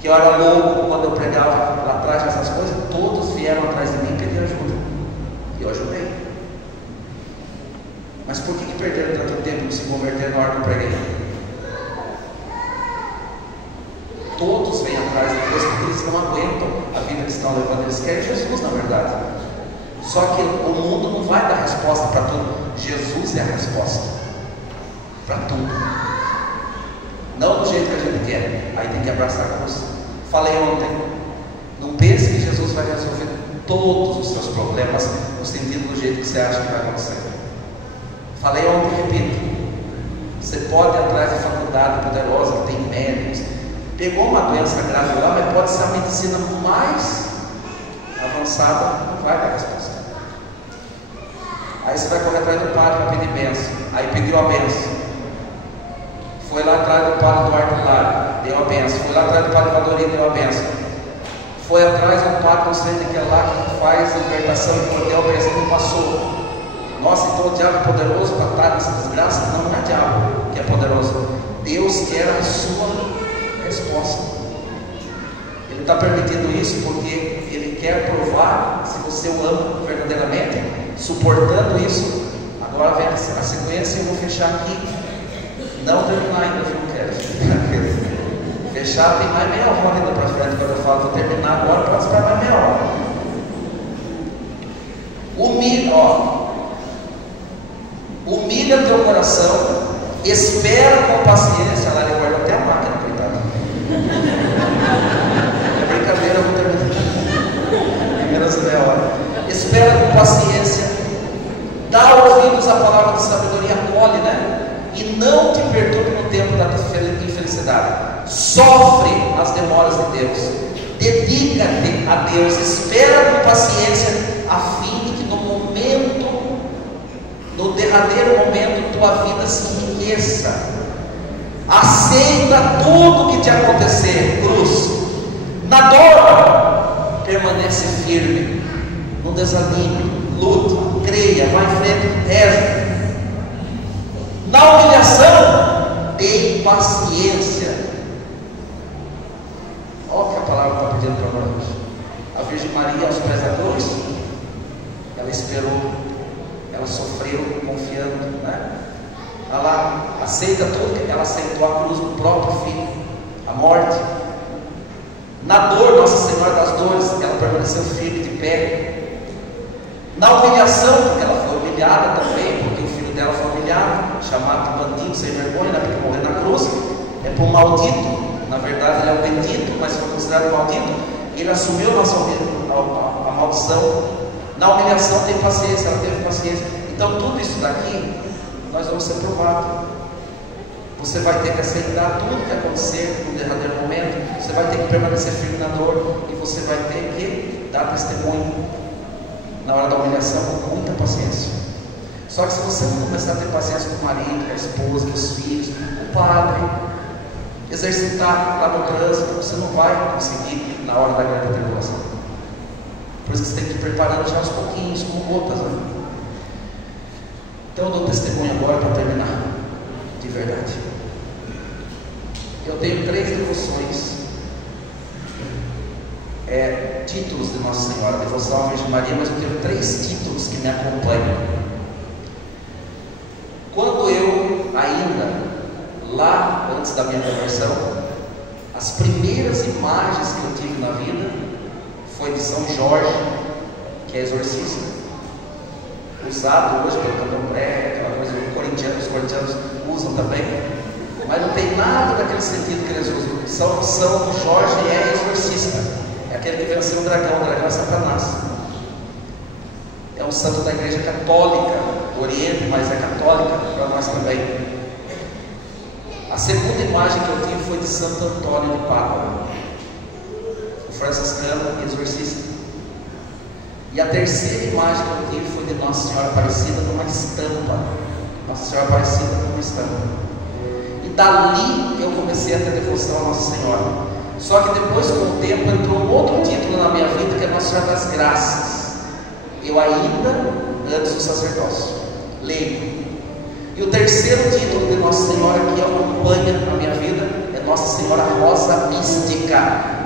que eu era louco quando eu pregava lá atrás essas coisas, todos vieram atrás de mim e pediram ajuda. E eu ajudei. Mas por que perderam tanto tempo de se converter na hora que eu preguei? Todos vêm atrás de Deus porque eles não aguentam a vida que estão levando. Eles querem Jesus, na verdade. Só que o mundo não vai dar resposta para tudo. Jesus é a resposta para tudo. Não do jeito que a gente quer. Aí tem que abraçar a cruz. Falei ontem: não pense que Jesus vai resolver todos os seus problemas, no sentido do jeito que você acha que vai acontecer. Falei ontem e repito: você pode ir atrás de faculdade poderosa, que tem médicos. Pegou uma doença grave lá, mas pode ser a medicina mais avançada, não vai dar resposta. Aí você vai correr atrás do padre para pedir bênção. Aí pediu a bênção. Foi lá atrás do padre Duarte Lara, deu a bênção. Foi lá atrás do padre Vadorino, deu a bênção. Foi atrás do padre, não sei daquele lá, que faz libertação e deu a bênção, não passou. Nossa, então o diabo é poderoso para estar nessa desgraça? Não, não é diabo que é poderoso. Deus quer a sua resposta. Ele está permitindo isso porque Ele quer provar se você o ama verdadeiramente, suportando isso. Agora vem a sequência, eu vou fechar aqui. Não terminar ainda, eu não quero fechar, tem mais meia hora ainda para frente. Quando eu falo, vou terminar agora, pode esperar mais meia hora. Humilha teu coração, espera com paciência. Lá ele guardou até a máquina, coitado. É brincadeira, eu vou terminar. Menos meia hora. Espera com paciência, dá ouvidos à palavra de sabedoria, acolhe, né? E não te perturbe no tempo da infelicidade. Sofre as demoras de Deus. Dedica-te a Deus. Espera com paciência, a fim de que no derradeiro momento, tua vida se enriqueça. Aceita tudo que te acontecer. Cruz. Na dor, permanece firme. Não desanime. Luta, creia, vai em frente, reza. Na humilhação, tem paciência. Olha o que a palavra está pedindo para nós. A Virgem Maria, aos pés da cruz, ela esperou, ela sofreu, confiando, né? Ela aceita tudo, ela aceitou a cruz do próprio filho, a morte. Na dor, Nossa Senhora das Dores, ela permaneceu firme, de pé. Na humilhação, porque ela foi humilhada também, porque o filho dela foi humilhado, chamado de bandido, sem vergonha, né? Porque morrer na cruz é por um maldito. Na verdade, ele é um bendito, mas foi considerado maldito. Ele assumiu a maldição. Na humilhação, tem paciência, ela teve paciência. Então, tudo isso daqui, nós vamos ser provados. Você vai ter que aceitar tudo que acontecer no derradeiro momento. Você vai ter que permanecer firme na dor. E você vai ter que dar testemunho na hora da humilhação, com muita paciência. Só que se você não começar a ter paciência com o marido, com a esposa, com os filhos, com o padre, exercitar lá no trânsito, você não vai conseguir na hora da grande tribulação. Por isso que você tem que ir preparando já aos pouquinhos, com gotas, né? Então eu dou testemunho agora para terminar, de verdade. Eu tenho 3 devoções, títulos de Nossa Senhora, devoção à Virgem Maria, mas eu tenho 3 títulos que me acompanham. Quando eu ainda, lá antes da minha conversão, as primeiras imagens que eu tive na vida foi de São Jorge, que é exorcista, usado hoje pelo candomblé, aquela coisa que os corintianos usam também, mas não tem nada daquele sentido que eles usam. São Jorge é exorcista, é aquele que venceu o dragão é Satanás. É um santo da Igreja Católica do Oriente, mas é católica para nós também. A segunda imagem que eu tive foi de Santo Antônio de Pádua, o franciscano exorcista. E a terceira imagem que eu tive foi de Nossa Senhora Aparecida numa estampa. Nossa Senhora Aparecida numa estampa. E dali eu comecei a ter devoção a Nossa Senhora. Só que depois, com o tempo, entrou um outro título na minha vida, que é Nossa Senhora das Graças. Eu ainda, antes do sacerdócio, leigo. E o terceiro título de Nossa Senhora que acompanha a minha vida é Nossa Senhora Rosa Mística.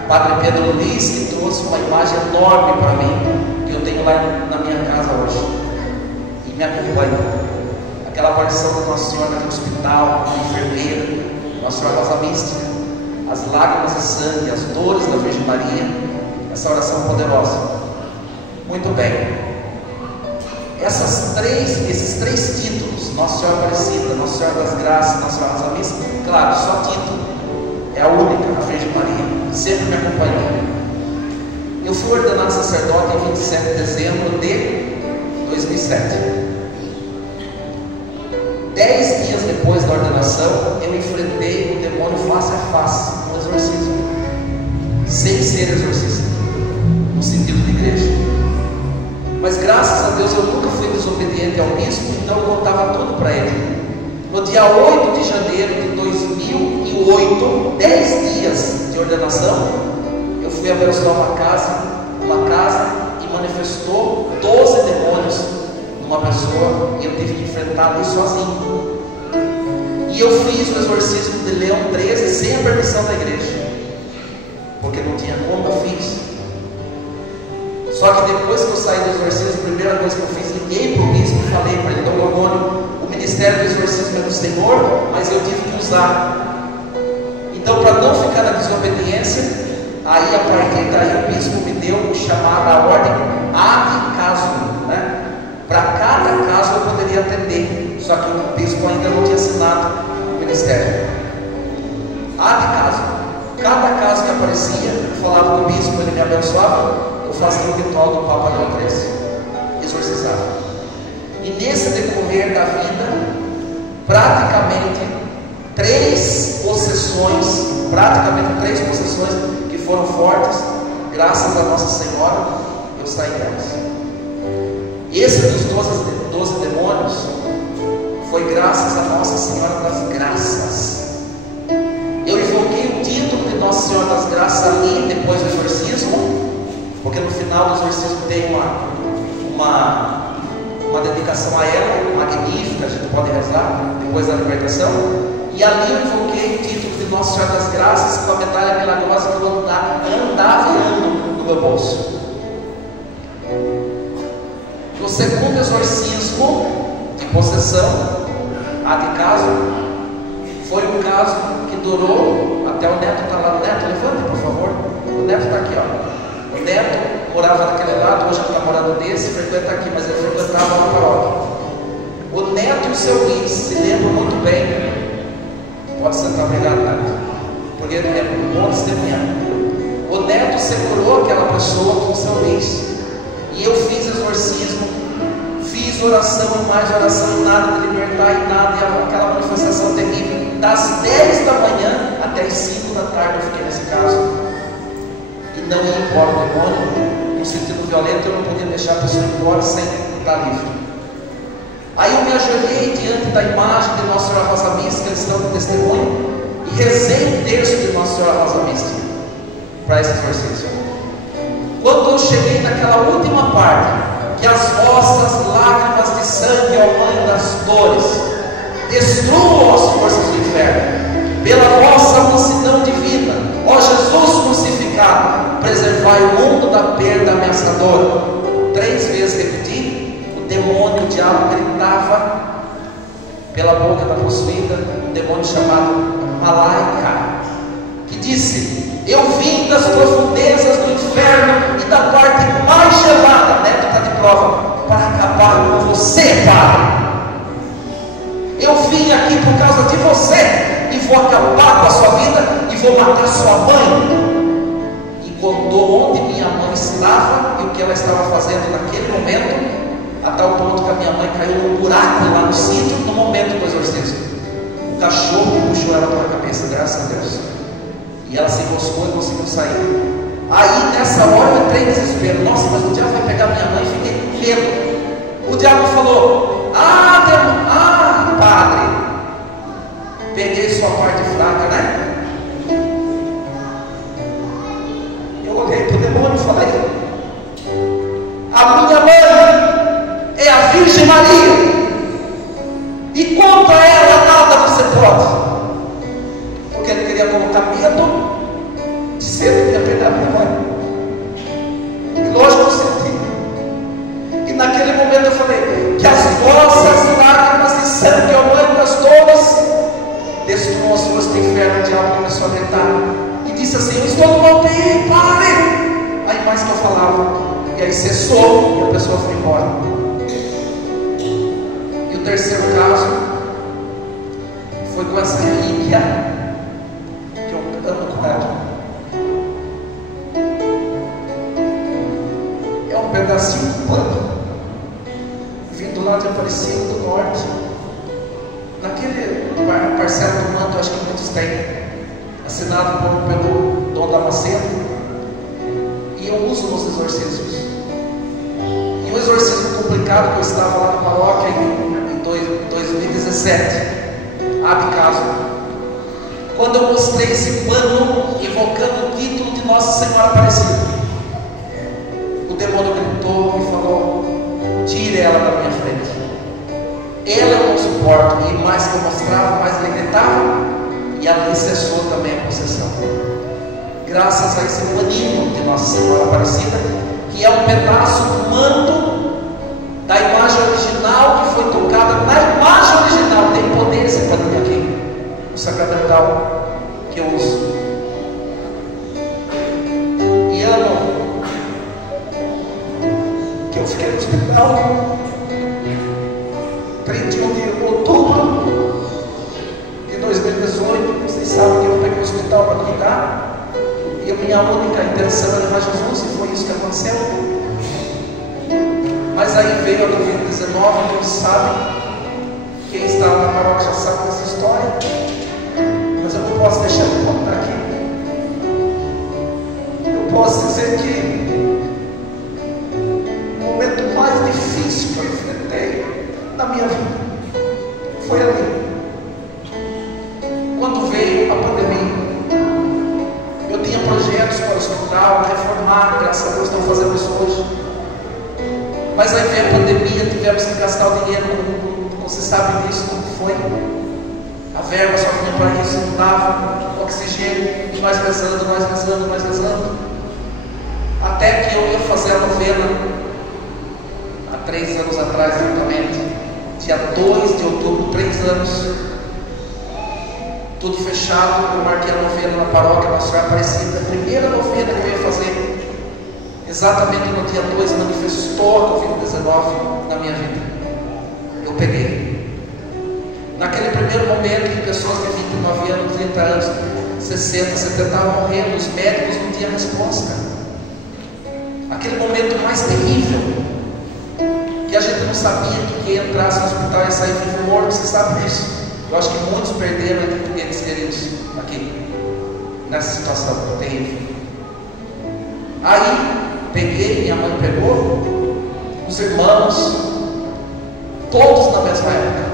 Padre Pedro Luiz, que trouxe uma imagem enorme para mim, que eu tenho lá na minha casa hoje, e me acompanha. Aquela aparição da Nossa Senhora no hospital, na enfermeira, Nossa Senhora Rosa Mística, as lágrimas de sangue, as dores da Virgem Maria, essa oração poderosa. Muito bem. Esses três títulos, Nossa Senhora Aparecida, Nossa Senhora das Graças, Nossa Senhora Rosa Mística, claro, só título, é a única, a Virgem Maria, sempre me acompanhou. Eu fui ordenado sacerdote em 27 de dezembro de 2007. 10 dias depois da ordenação, eu enfrentei o demônio face a face, no exorcismo, sem ser exorcista, no sentido de igreja. Mas graças a Deus eu nunca fui desobediente ao bispo, então eu contava tudo para ele. No dia 8 de janeiro de 2008, 10 dias de ordenação, eu fui abençoar uma casa e manifestou 12 demônios numa pessoa, e eu tive que enfrentar isso sozinho. E eu fiz o exorcismo de Leão 13 sem a permissão da igreja, porque não tinha como, eu fiz. Só que depois que eu saí do exorcismo, a primeira coisa que eu fiz, liguei para o bispo e falei para ele: Dom Gorgônio, o ministério do exorcismo é do Senhor, mas eu tive que usar. Então, para não ficar na desobediência, aí a partir daí o bispo me deu o chamado, a ordem ad casum, né? Para cada caso eu poderia atender, só que o bispo ainda não tinha assinado o ministério. Ad casum, cada caso que aparecia, eu falava com o bispo, ele me abençoava, eu fazia o ritual do Papa Leão 13, exorcizava. E nesse decorrer da vida, praticamente três possessões que foram fortes, graças a Nossa Senhora, eu saí delas. Esse dos 12 demônios foi graças a Nossa Senhora das Graças. Eu invoquei o título de Nossa Senhora das Graças ali, depois do exorcismo, porque no final do exorcismo tem uma dedicação a ela, magnífica, a gente pode rezar, depois da libertação. E ali eu invoquei o título de Nossa Senhora das Graças, com a medalha milagrosa que eu andava e ando no meu bolso. O segundo exorcismo de possessão, ad casum, foi um caso que durou até o Neto está lá. O Neto, levante por favor. O Neto está aqui, ó. O Neto morava naquele lado, hoje ele está morando nesse, frequenta aqui, mas ele frequentava na paróquia. O Neto e o seu Luiz se lembram muito bem. Pode sentar, obrigado, Neto, porque é um bom testemunhar. O Neto segurou aquela pessoa com o seu Luiz, e eu fiz exorcismo, fiz oração e mais oração, e nada de libertar, e nada, e aquela manifestação terrível. Das 10 da manhã até as 5 da tarde eu fiquei nesse caso, e não ia embora o demônio, no sentido violento. Eu não podia deixar a pessoa embora sem estar livre. Aí eu me ajoelhei diante da imagem de Nossa Senhora Rosa Mística, eles estão com testemunho, e rezei o texto de Nossa Senhora Rosa Mística para esse exorcismo. Quando eu cheguei naquela última parte, que as vossas lágrimas de sangue, ó Mãe das dores, destruam as forças do inferno, pela vossa mansidão divina, ó Jesus crucificado, preservai o mundo da perda ameaçadora. 3 vezes repeti, o demônio, o diabo gritava pela boca da possuída, um demônio chamado Malaika, que disse: eu vim das profundezas do inferno e da parte mais gelada, Neto está de prova, para acabar com você, Padre. Eu vim aqui por causa de você, e vou acabar com a sua vida, e vou matar sua mãe. E contou onde minha mãe estava e o que ela estava fazendo naquele momento, a tal ponto que a minha mãe caiu num buraco lá no sítio, no momento do exorcismo. O cachorro que puxou ela pela cabeça, graças a Deus, e ela se enroscou e conseguiu sair. Aí nessa hora eu entrei em desespero. Nossa, mas o diabo vai pegar minha mãe, fiquei com medo. O diabo falou: padre, peguei sua parte fraca, né? Eu olhei para o demônio e falei: a minha mãe é a Virgem Maria, e contra ela nada você pode. Porque ele queria colocar medo de ser que ia pegar minha mãe. E lógico que eu senti. E naquele momento eu falei: que as vossas lágrimas de sangue, ó Mãe das dores, destruam as forças do inferno. O diabo começou a gritar e disse assim: eu estou no UTI, pare! Aí mais que eu falava, e aí cessou, e a pessoa foi embora. E o terceiro caso foi com essa relíquia que eu amo com ela. pedacinho de pano, vindo lá de Aparecida do Norte, naquele parcela do manto, acho que muitos têm, assinado pelo Dom Damasceno, e eu uso nos exorcismos. E um exorcismo complicado que eu estava lá na paróquia em 2017, abre caso, quando eu mostrei esse pano invocando o título de Nossa Senhora Aparecida, o demônio gritou e falou: tire ela da minha frente, ela eu não suporto. E mais que eu mostrava, mais ele gritava, e ali cessou também a possessão, graças a esse paninho de Nossa Senhora Aparecida, que é um pedaço do manto da imagem original, que foi tocada na imagem original. Tem poder esse paninho aqui, o sacramental que eu uso. E ano que eu fiquei no hospital, 31 de outubro de 2018, vocês sabem que eu peguei o hospital para cuidar, e a minha única intenção era levar Jesus, e foi isso que aconteceu. Mas aí veio a Covid-19, todos sabem, quem está na paróquia já sabe dessa história, mas eu não posso deixar de contar aqui. Eu posso dizer que o momento mais difícil que eu enfrentei na minha vida foi ali, quando veio a pandemia. Eu tinha projetos para o hospital, reformar, graças a Deus estou fazendo isso hoje. Mas aí veio a pandemia, tivemos que gastar o dinheiro, você sabe disso, como foi. A verba só vinha para isso, não dava oxigênio, e nós rezando. Até que eu ia fazer a novena, há 3 anos atrás, exatamente, dia 2 de outubro, 3 anos, tudo fechado. Eu marquei a novena na paróquia Nossa Senhora Aparecida, a primeira novena que eu ia fazer. Exatamente no dia 2 manifestou a Covid-19 na minha vida. Eu peguei. Naquele primeiro momento em que pessoas de 29 anos, 30 anos, 60, 70 estavam morrendo, os médicos não tinham resposta. Aquele momento mais terrível, que a gente não sabia que quem entrasse no hospital ia sair vivo morto, você sabe disso. Eu acho que muitos perderam eles queridos aqui, nessa situação terrível. Aí, peguei, minha mãe pegou, os irmãos, todos na mesma época.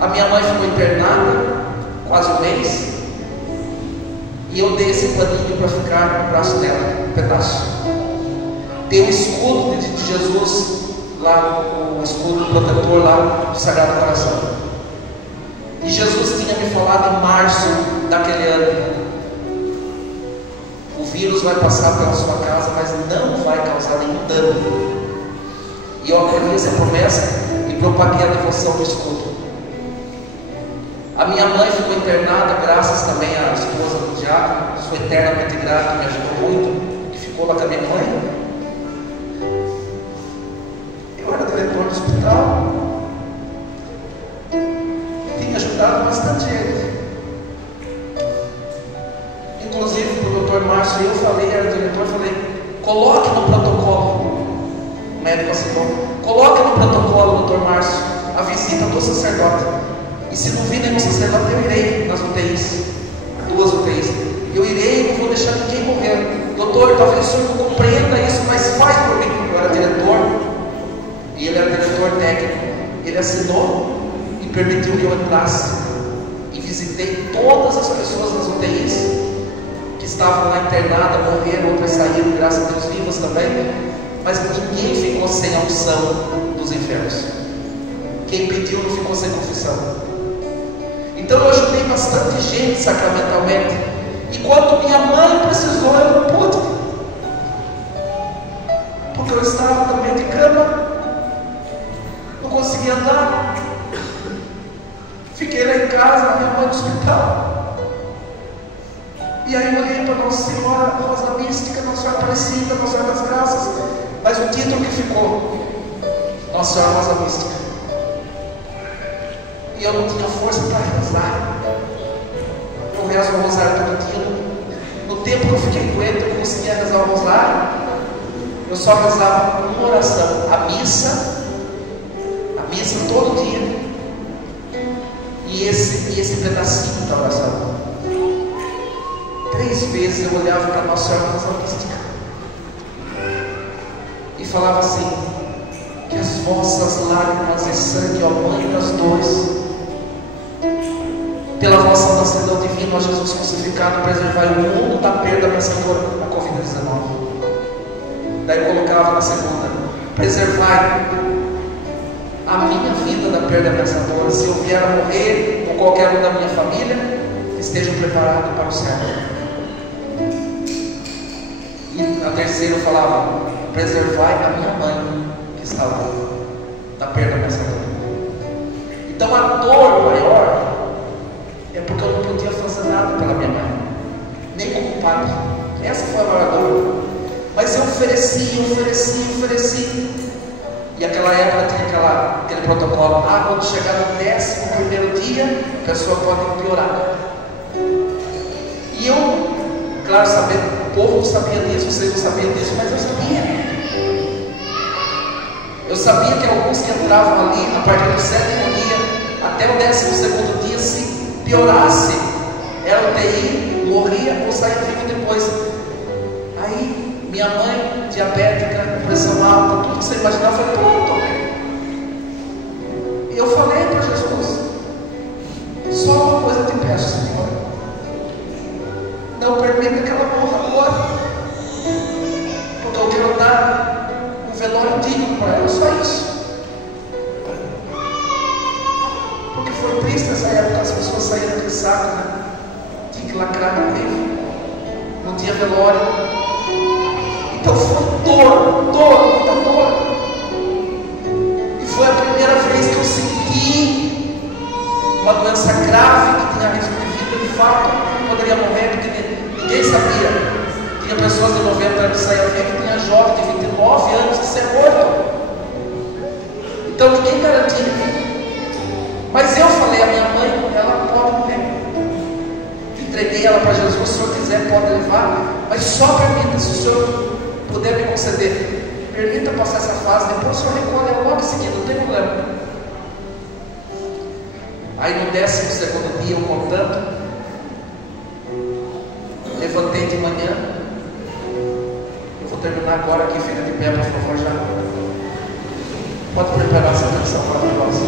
A minha mãe ficou internada quase um mês, e eu dei esse paninho para ficar no braço dela, um pedaço. Tem um escudo de Jesus lá, o escudo protetor lá do Sagrado Coração. E Jesus tinha me falado em março daquele ano: o vírus vai passar pela sua casa, mas não vai causar nenhum dano. E eu acolhi essa promessa e propaguei a devoção do escudo. A minha mãe ficou internada, graças também à esposa do diácono, sou eternamente grato, me ajudou muito, que ficou lá com a minha mãe. Eu era diretor do hospital, tinha ajudado bastante gente. Inclusive para o doutor Márcio, eu falei, era diretor, falei: coloque no protocolo, o médico assinou, coloque no protocolo, doutor Márcio, a visita do sacerdote. E se não vir nenhum sacerdote, eu irei nas UTIs, 2 UTIs. Eu irei, não vou deixar ninguém morrer. Doutor, talvez o senhor não compreenda isso, mas faz por mim. Eu era diretor, e ele era diretor técnico. Ele assinou e permitiu que eu entrasse. E visitei todas as pessoas nas UTIs que estavam lá internadas, morreram, outras saíram, graças a Deus, vivas também. Mas ninguém ficou sem a unção dos enfermos. Quem pediu não ficou sem confissão. Então eu ajudei bastante gente sacramentalmente. E quando minha mãe precisou, eu não pude, porque eu estava também de cama, não conseguia andar. Fiquei lá em casa, minha mãe no hospital. E aí eu olhei para Nossa Senhora Rosa Mística, Nossa Senhora Aparecida, Nossa Senhora das Graças, mas o título que ficou: Nossa Senhora Rosa Mística. E eu não tinha força para rezar. Eu rezo o rosário todo dia. No tempo que eu fiquei doente, eu conseguia rezar o rosário. eu só rezava uma oração, a missa todo dia, e esse pedacinho da oração. 3 vezes eu olhava para Nossa Senhora Mística e falava assim: que as vossas lágrimas e sangue, ó Mãe das dores, pela vossa mansidão divina, ó Jesus crucificado, preservai o mundo da perda pensadora da Covid-19. Daí colocava na segunda: preservai a minha vida da perda pensadora. Se eu vier a morrer, ou qualquer um da minha família, estejam preparados para o céu. E a terceira eu falava: preservai a minha mãe que está lá, da perda pensadora. Então a dor maior é porque eu não podia fazer nada pela minha mãe, nem como padre. Essa foi a maior dor. Mas eu ofereci. E aquela época tinha aquele protocolo: quando chegar no 11º dia, a pessoa pode piorar. E eu, claro, sabendo, o povo não sabia disso, vocês não sabiam disso, mas eu sabia. Eu sabia que alguns que entravam ali, a partir do 7º dia até o 12º dia, se piorasse, era UTI, morria ou saía vivo depois. Aí minha mãe, diabética, pressão alta, tudo que você imaginar, foi pronto. E eu falei para Jesus: só uma coisa te peço, Senhor, não permita que ela morra agora, porque eu quero dar um velório digno para ela, só isso. Porque foi triste essa época, as pessoas saíram daquele saco, né? Tinha que lacrar no livro, não tinha velório. Então foi muita dor. E foi a primeira vez que eu senti uma doença grave, que tinha risco de vida, de fato, poderia morrer, porque ninguém sabia. Tinha pessoas de 90 anos que saíam vivos, tinha jovem de 29 anos que ser morto. Então ninguém garantia. Mas eu falei à minha mãe: ela pode morrer. Entreguei ela para Jesus: se o Senhor quiser, pode levar, mas só permita, se o Senhor puder me conceder, permita passar essa fase, depois o Senhor recolhe ela logo em seguida, não tem problema. Aí no 12º dia, eu contando, levantei de manhã. Eu vou terminar agora aqui, fica de pé, por favor, já. Pode preparar essa canção maravilhosa.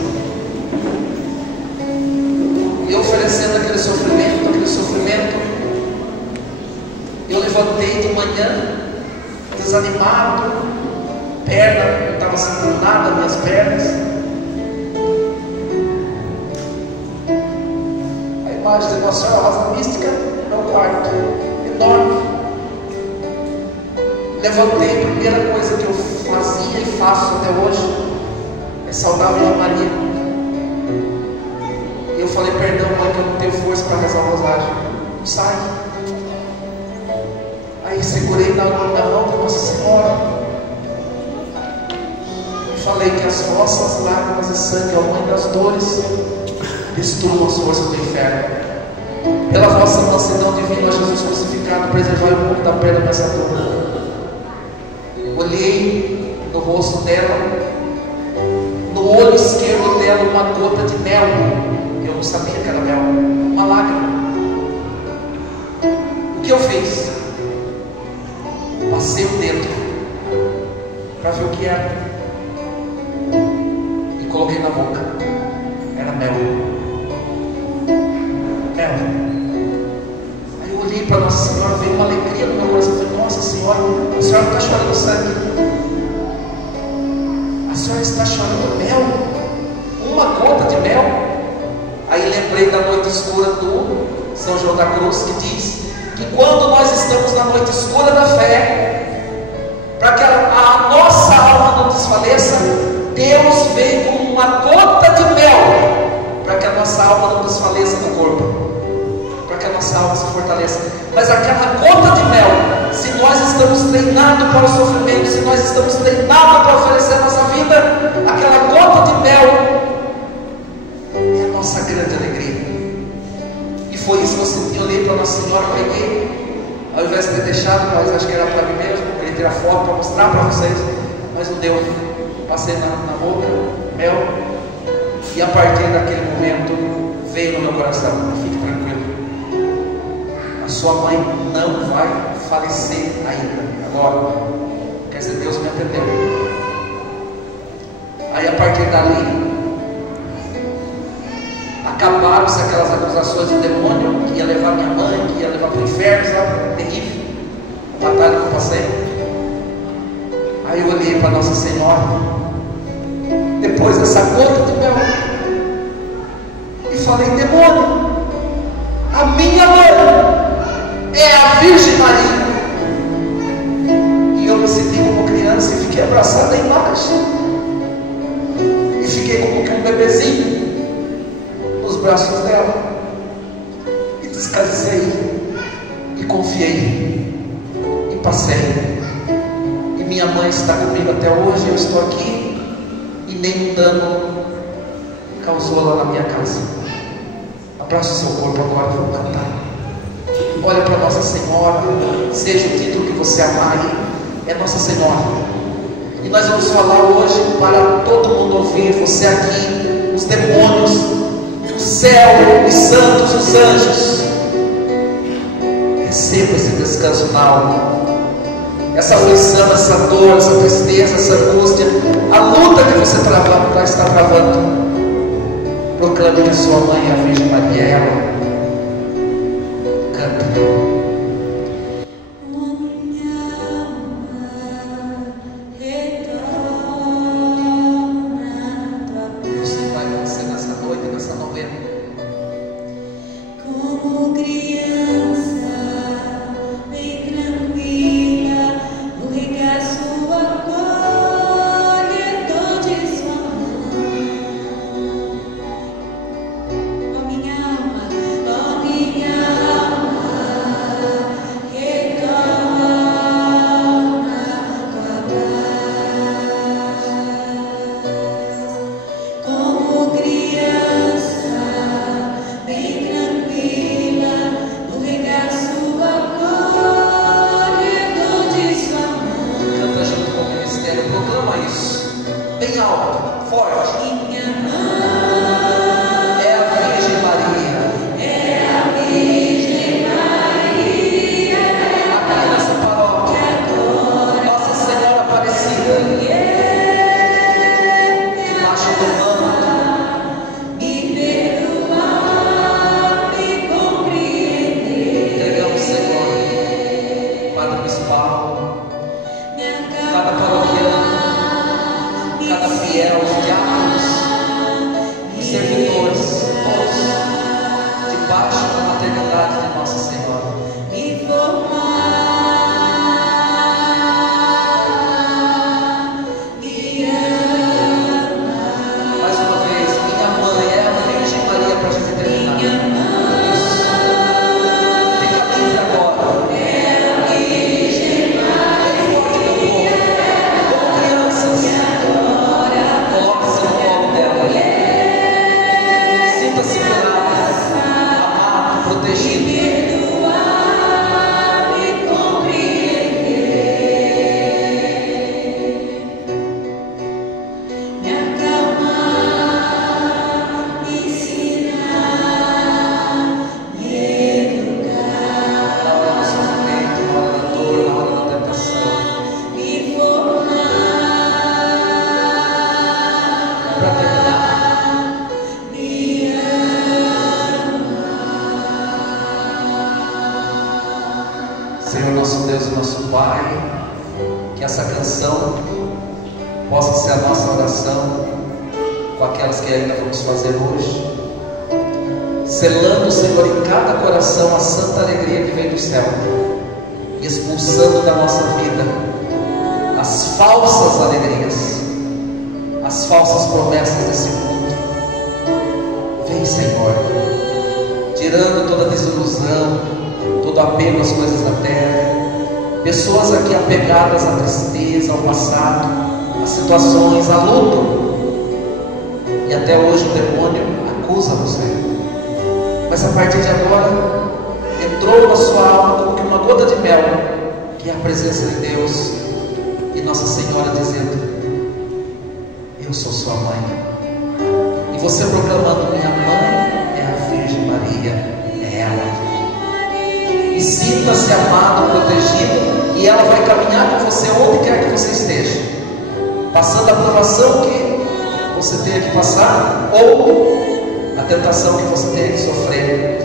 E oferecendo aquele sofrimento, eu levantei de manhã, desanimado, perna, não estava sentindo nada, minhas pernas. A imagem de Nossa Senhora Mística é um quarto enorme. Levantei, a primeira coisa que eu fazia e faço até hoje é saudar a Virgem Maria. E eu falei: perdão, mãe, que eu não tenho força para rezar o rosário, não sai. Aí segurei na mão de Nossa Senhora e falei: que as vossas lágrimas e sangue, ó Mãe das dores, destruam as forças do inferno. Pela vossa mansidão divina, ó Jesus crucificado, preservai o mundo da perda pensadora. Olhei no rosto dela, no olho esquerdo dela, uma gota de mel. Eu não sabia que era mel, uma lágrima. O que eu fiz? Passei o dedo para ver o que era e coloquei na boca. Era mel. Aí eu olhei para Nossa Senhora, veio uma alegria no meu coração. Eu falei: Nossa Senhora, a senhora não está chorando sangue, a senhora está chorando mel, uma gota de mel. Aí lembrei da noite escura do São João da Cruz, que diz que quando nós estamos na noite escura da fé, para que a nossa alma não desfaleça, Deus veio com uma gota de mel, para que a nossa alma não desfaleça no corpo, para que a nossa alma se fortaleça. Mas aquela gota de mel, se nós estamos treinados para o sofrimento, se nós estamos treinados para oferecer a nossa vida, aquela gota de mel é a nossa grande alegria. E foi isso que eu senti. Eu olhei para Nossa Senhora, peguei, ao invés de ter deixado, mas acho que era para mim mesmo, tirar foto para mostrar para vocês, mas não deu. Passei na boca, mel, e a partir daquele momento veio no meu coração: fique tranquilo, a sua mãe não vai falecer ainda. Agora, quer dizer, Deus me atendeu. Aí a partir dali, acabaram-se aquelas acusações do demônio que ia levar minha mãe, que ia levar para o inferno, sabe? Terrível, a batalha que eu passei. Aí eu olhei para Nossa Senhora, depois dessa gota de mel, e falei: demônio, a minha mãe é a Virgem Maria. E eu me senti como criança e fiquei abraçado à imagem, e fiquei como que um bebezinho nos braços dela, e descansei, e confiei, e passei. E minha mãe está comigo até hoje. Eu estou aqui e nenhum dano causou lá na minha casa. Abraça o seu corpo agora, vamos cantar. Olha para Nossa Senhora, seja o título que você amar aí, é Nossa Senhora. E nós vamos falar hoje para todo mundo ouvir, você aqui, os demônios, o céu, os santos, os anjos. Receba esse descanso na alma, essa aflição, essa dor, essa tristeza, essa angústia, a luta que você está travando. Proclame que a sua mãe é a Virgem Maria. Ela canta. Senhor nosso Deus e nosso Pai, que essa canção possa ser a nossa oração com aquelas que ainda vamos fazer hoje, selando, Senhor, em cada coração a santa alegria que vem do céu, e expulsando da nossa vida as falsas alegrias, as falsas promessas desse mundo. Vem, Senhor, tirando toda desilusão, todo apego às coisas da terra, pessoas aqui apegadas à tristeza, ao passado, às situações, à luta, e até hoje o demônio acusa você, mas a partir de agora entrou na sua alma como que uma gota de mel, que é a presença de Deus, e Nossa Senhora dizendo: eu sou sua mãe. E você proclamando: minha mãe é a Virgem Maria, é ela. E sinta-se amado, protegido, e ela vai caminhar com você onde quer que você esteja, passando a provação que você tenha que passar, ou a tentação que você tenha que sofrer.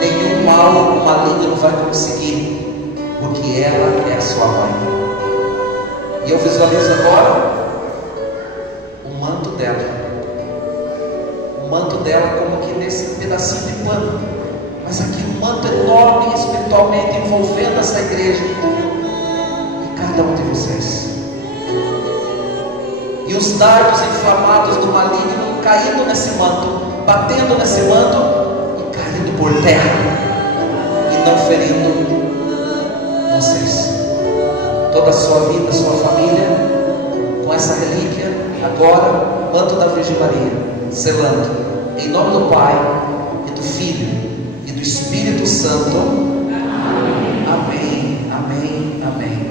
Nenhum mal maligno vai conseguir, porque ela é a sua mãe. E eu visualizo agora o manto dela. O manto dela como que nesse pedacinho de pano, mas aqui um manto enorme espiritualmente envolvendo essa igreja e cada um de vocês. E os dardos inflamados do maligno caindo nesse manto, batendo nesse manto e caindo por terra e não ferindo vocês. Toda a sua vida, sua família, com essa relíquia, agora, manto da Virgem Maria, selando, em nome do Pai, e do Filho, e do Espírito Santo. Amém, amém, amém.